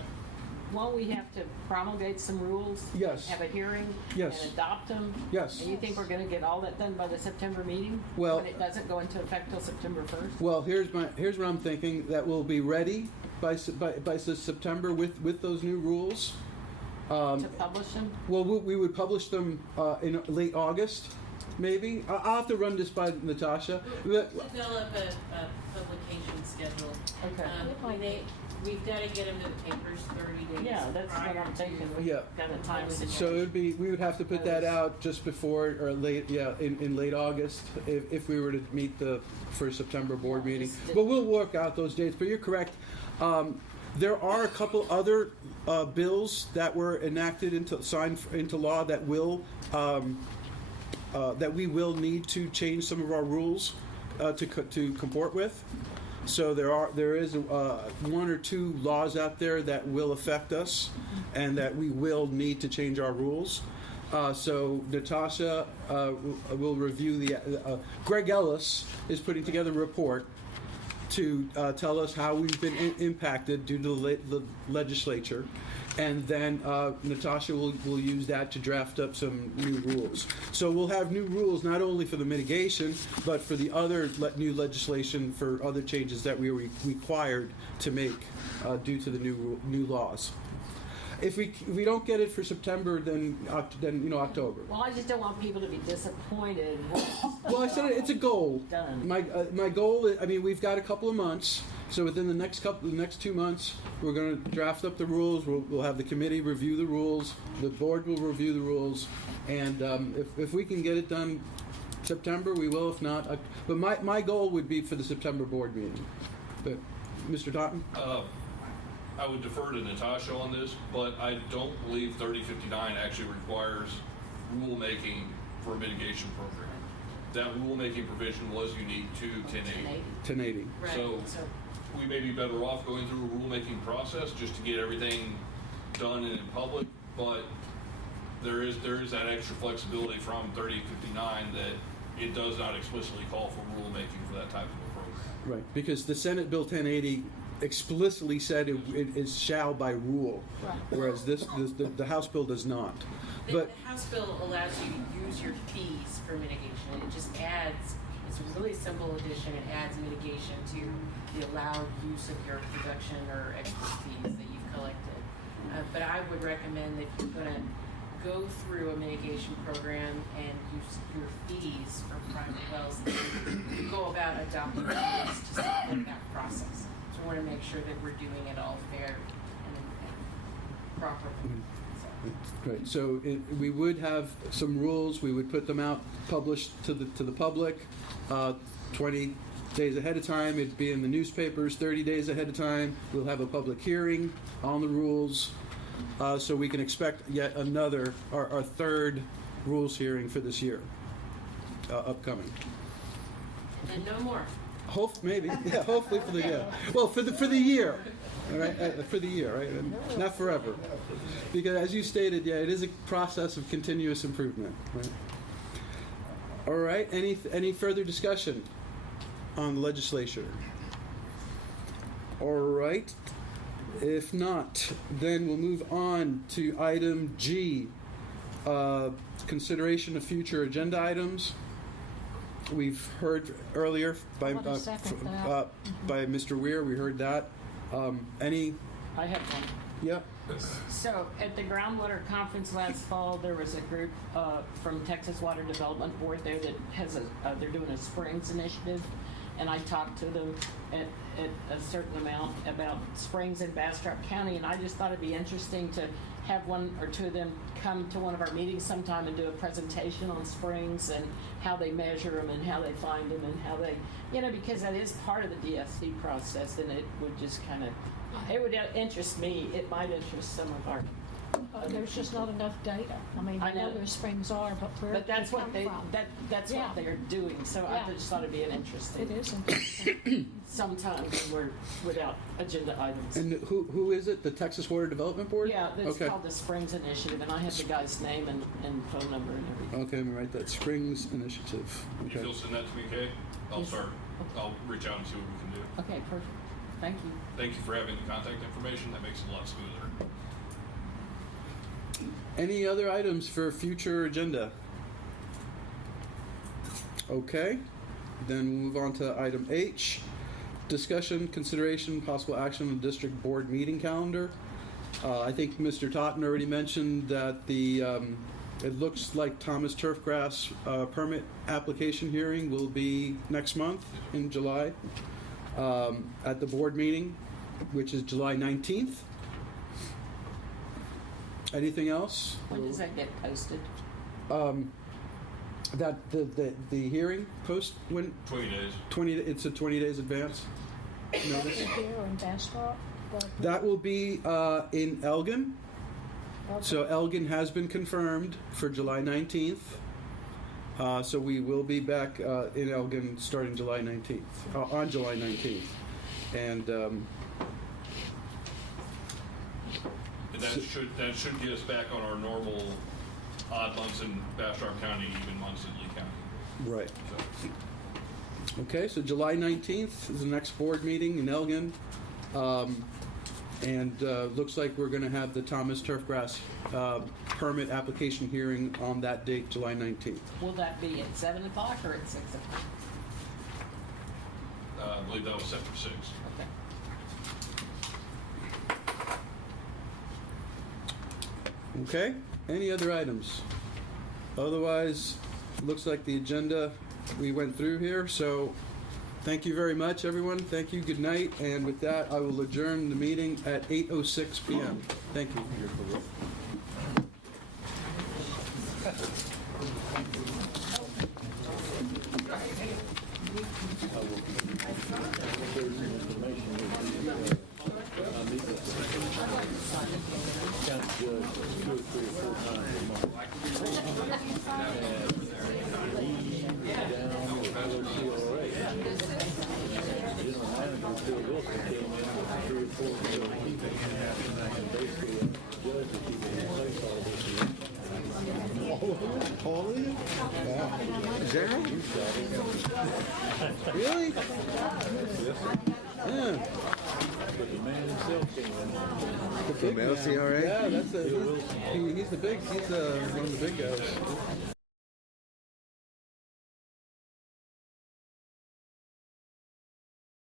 Won't we have to promulgate some rules? Yes. Have a hearing? Yes. And adopt them? Yes. And you think we're gonna get all that done by the September meeting? Well- When it doesn't go into effect till September 1st? Well, here's what I'm thinking, that we'll be ready by September with those new rules. To publish them? Well, we would publish them in late August, maybe. I'll have to run this by Natasha. But, Develop a publication schedule. Okay. We've got to get them to the papers 30 days. Yeah, that's what prior I'm to thinking. Yeah. Got a time so we would have to put that out just before or late, in late August if we were to meet the first September board meeting. But we'll work out those dates. But you're correct. There are a couple other bills that were signed into law that we will need to change some of our rules to comport with. So there is one or two laws out there that will affect us, and that we will need to change our rules. So Natasha will review Greg Ellis is putting together a report to tell us how we've been impacted due to the legislature. And then Natasha will use that to draft up some new rules. So we'll have new rules not only for the mitigation, but for the other new legislation for other changes that we are required to make due to the new laws. If we don't get it for September, then October. Well, I just don't want people to be disappointed. Well, I said it's a goal. Done. My goal is, we've got a couple of months. So within the next 2 months, we're going to draft up the rules. We'll have the committee review the rules. The board will review the rules, and if we can get it done September, we will. If not, but my goal would be for the September board meeting. But Mr. Totten? I would defer to Natasha on this, but I don't believe 3059 actually requires rulemaking for a mitigation program. That rulemaking provision was unique to 1080. 1080. Right. So we may be better off going through a rulemaking process just to get everything done and in public, but there is that extra flexibility from 3059 that it does not explicitly call for rulemaking for that type of a program. Right, because the Senate Bill 1080 explicitly said it is shall by rule, whereas the House bill does not. The House bill allows you to use your fees for mitigation. It just adds, it's a really simple addition, it adds mitigation to the allowed use of your production or expert fees that you've collected. But I would recommend that if you're going to go through a mitigation program and use your fees for private wells, you go about adopting fees to support that process. So we want to make sure that we're doing it all fair and properly. Right. So we would have some rules. We would put them out, published to the public, 20 days ahead of time. It'd be in the newspapers 30 days ahead of time. We'll have a public hearing on the rules, so we can expect yet another, our third rules hearing for this year, upcoming. And no more. Maybe, yeah. Hopefully for the year. All right, for the year, right? And not forever, because as you stated, it is a process of continuous improvement. Right? All right. Any further discussion on the legislature? All right. If not, then we'll move on to item G, consideration of future agenda items. We've heard earlier by Mr. Weir. We heard that. I have one. Yeah. So at the Groundwater Conference last fall, there was a group from Texas Water Development Board there that has they're doing a springs initiative, and I talked to them at a certain amount about springs in Bastrop County, and I just thought it'd be interesting to have one or two of them come to one of our meetings sometime and do a presentation on springs and how they measure them and how they find them and how they, because that is part of the DFC process, and it would just it would interest me. It might interest some of our There's just not enough data. I mean, I know where springs are, but where But that's they what come they, from. that's Yeah. what they're doing, so Yeah. I just thought it'd be an interesting. It is interesting. Sometimes when we're without agenda items. And who is it? The Texas Water Development Board? Yeah, it's Okay. called the Springs Initiative, and I have the guy's name and phone number and everything. Okay, let me write that. Springs Initiative. If Okay. you'll send that to me, Kay, I'll Yes. start, I'll reach out and see what we can do. Okay, perfect. Thank you. Thank you for having the contact information, that makes it a lot smoother. Any other items for future agenda? Okay, then we'll move on to item H. Discussion, consideration, possible action on the district board meeting calendar. I think Mr. Totten already mentioned that it looks like Thomas Turfgrass permit application hearing will be next month in July at the board meeting, which is July 19th. Anything else? When does that get posted? That the hearing post when 20 days. 20 it's a 20 days advance notice. Here in Bastrop. That will be in Elgin. So Elgin has been confirmed for July 19th. So we will be back in Elgin starting July 19th, on July 19th. And That should get us back on our normal odd months in Bastrop County, even months in Lee County. right. So, Okay, so July 19th is the next board meeting in Elgin. And looks like we're going to have the Thomas Turfgrass permit application hearing on that date, July 19th. Will that be at 7 o'clock or at 6 o'clock? I believe that was set for 6. Okay. Okay, any other items? Otherwise, looks like the agenda we went through here, so thank you very much, everyone. Thank you, good night, and with that, I will adjourn the meeting at 8:06 p.m. Thank you. Really? Yeah. The big man. Yeah, that's he's one of the big guys.